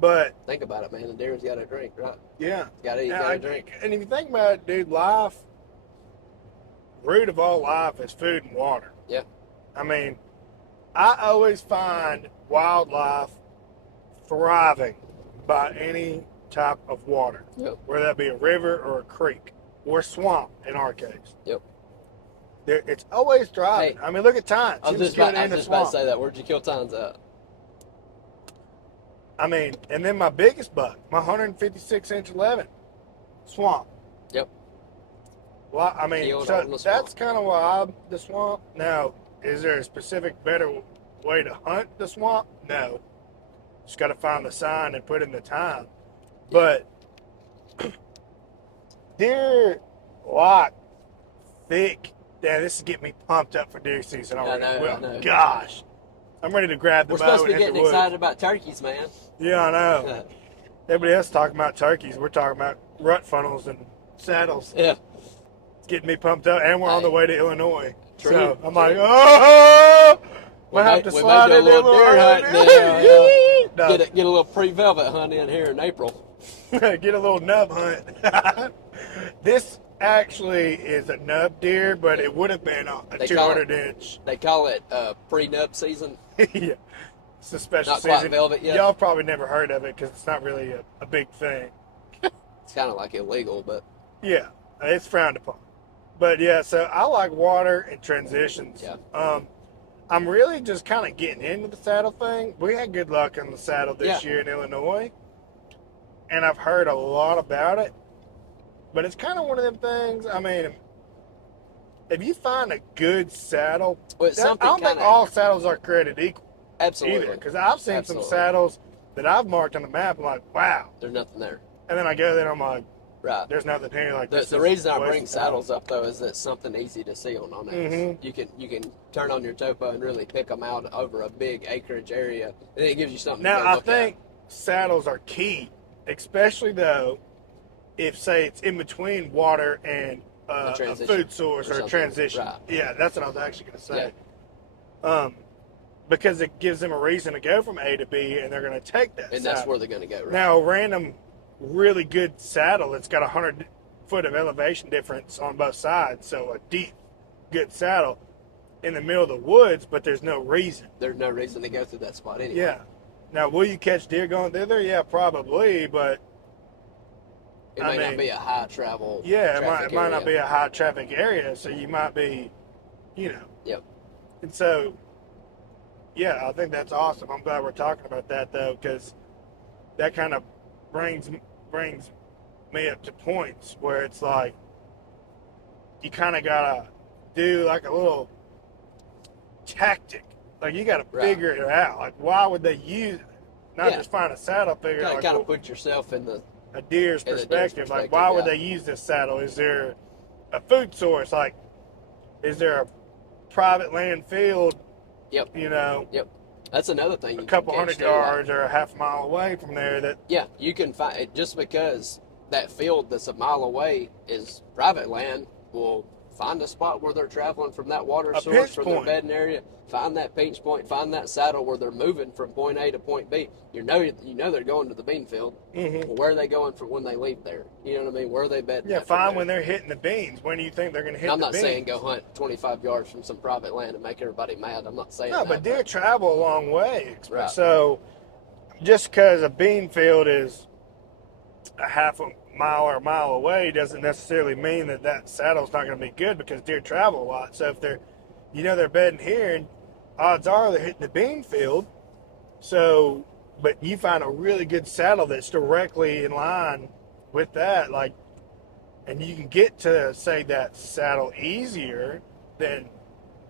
But think about it, man. The deer's got to drink, right? yeah, Got to eat, got to drink. and if you think about it, dude, root of all life is food and water. Yeah. I mean, I always find wildlife thriving by any type of water, Yep. whether that be a river or a creek or a swamp in our case. Yep. It's always thriving. Hey, I mean, look at tines. I was just about to say that. Where'd you kill tines at? I mean, and then my biggest buck, my 156-inch 11, swamp. Yep. Well, I mean, so that's kind of why the swamp. Now, is there a specific better way to hunt the swamp? No. Just got to find the sign and put in the time. But deer like thick. Damn, this is getting me pumped up for deer season already. I know. Gosh. I'm ready to grab the bow. We're supposed to be getting excited about turkeys, man. Yeah, I know. Everybody else talking about turkeys. We're talking about rut funnels and saddles. Yeah. It's getting me pumped up, and we're on the way to Illinois. True. So I'm like, oh! We'll have to slide in a little deer hunt now. Get a little pre-velvet hunt in here in April. Get a little nub hunt. This actually is a nub deer, but it would have been a 200-inch. They call it pre-nub season. Yeah. It's a special not season. Not quite velvet yet. Y'all probably never heard of it because it's not really a big thing. It's kind of like illegal, but... Yeah, it's frowned upon. But yeah, so I like water and transitions. Yeah. I'm really just kind of getting into the saddle thing. We had good luck on the saddle this year in Illinois, and I've heard a lot about it. But it's kind of one of them things. I mean, if you find a good saddle, I don't think all saddles are created equal. Absolutely. Because I've seen some saddles that I've marked on the map. I'm like, wow. There's nothing there. And then I go there and I'm like, right. There's nothing here. Like the reason I bring saddles up though is that something easy to see on those. Mm-hmm. You can turn on your topo and really pick them out over a big acreage area, and it gives you something. Now to go look I think saddles are key, especially though if say it's in between water and a food source or a transition. Right. Yeah, that's what I was actually going to say. Yeah. Because it gives them a reason to go from A to B, and they're going to take that. And that's where they're going to go. Right? Now, a random, really good saddle that's got 100 foot of elevation difference on both sides, so a deep, good saddle in the middle of the woods, but there's no reason. There's no reason to go through that spot anyway. Yeah. Now, will you catch deer going through there? Yeah, probably, but it may not be a high travel. Yeah, it might not be a high traffic area, so you might be, Yep. And so, yeah, I think that's awesome. I'm glad we're talking about that though, because that kind of brings me up to points where it's like you kind of gotta do like a little tactic. Like you gotta figure it out. Like why would they use it? Not just find a saddle figure. You gotta like, kind of put yourself in a deer's perspective. Like why would they use this saddle? Is there a food source? Like is there a private land field? Yep. Yep. That's another thing. A couple hundred yards or a half mile away from there. That you can find it just because that field that's a mile away is private land. Well, find a spot where they're traveling from that water source for their bedding area. Find that pinch point. Find that saddle where they're moving from point A to point B. You know they're going to the bean field. Mm-hmm. Well, where are they going from when they leave there? You know what I mean? Where are they bedding? Yeah, find when they're hitting the beans. When do you think they're going to hit the beans? I'm not saying go hunt 25 yards from some private land and make everybody mad. I'm not saying that. No, but deer travel a long way. Right. So just because a bean field is a half a mile or a mile away doesn't necessarily mean that saddle's not going to be good, because deer travel a lot. So if they're bedding here, and odds are they're hitting the bean field. So, but you find a really good saddle that's directly in line with that, like, and you can get to say that saddle easier than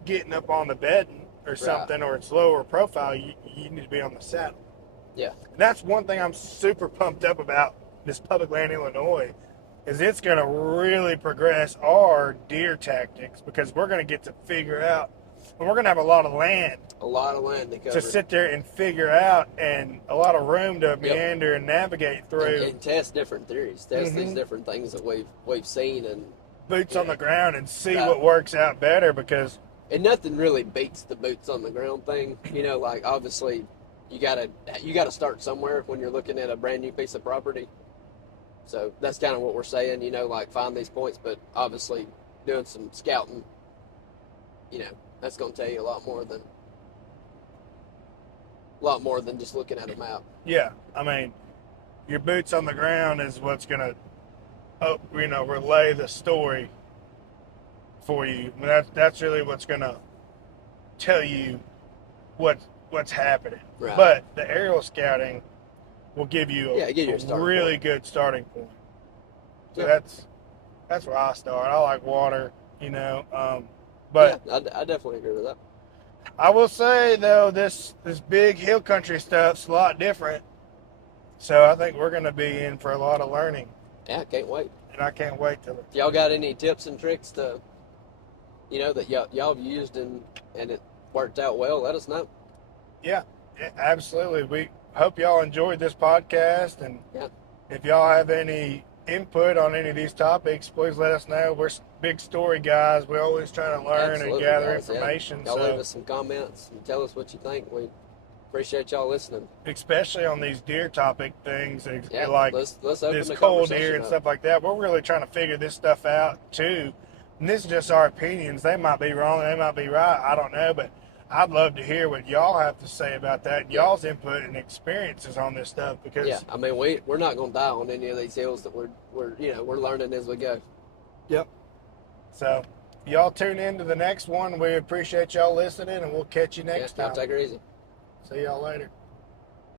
getting up on the bedding or something, or it's lower profile. You need to be on the saddle. Yeah. And that's one thing I'm super pumped up about this public land Illinois, is it's going to really progress our deer tactics, because we're going to get to figure out, and we're going to have a lot of land to cover. To sit there and figure out, and a lot of room to meander and navigate through. And test different theories, test these different things that we've seen, and boots on the ground and see Right. what works out better, because And nothing really beats the boots on the ground thing. You know, like obviously you gotta start somewhere when you're looking at a brand new piece of property. So that's kind of what we're saying, you know, like find these points, but obviously doing some scouting, you know, that's going to tell you a lot more than just looking at a map. yeah, I mean, your boots on the ground is what's going to, relay the story for you. I mean, that's really what's going to tell you what's happening. Right. But the aerial scouting will give you give you a starting really point. good starting point. So Yeah. that's where I start. I like water, but Yeah, I definitely agree with that. I will say though, this big hill country stuff's a lot different. So I think we're going to be in for a lot of learning, Yeah, can't wait. and I can't wait till If y'all got any tips and tricks to, you know, that y'all have used and it worked out well, let us know. Yeah, absolutely. We hope y'all enjoyed this podcast, and Yeah. if y'all have any input on any of these topics, please let us know. We're big story guys. We always try to learn Absolutely, and gather guys, information. Yeah. Y'all So leave us some comments and tell us what you think. We appreciate y'all listening. especially on these deer topic things, Yeah, like let's open this the cold conversation deer and up. stuff like that. We're really trying to figure this stuff out too. And this is just our opinions. They might be wrong. They might be right. I don't know, but I'd love to hear what y'all have to say about that and y'all's input and experiences on this stuff, because Yeah, I mean we're not gonna die on any of these hills that we're learning as we go. Yep. So y'all tune in to the next one. We appreciate y'all listening, and we'll catch you next Y'all time. take her easy. See y'all later.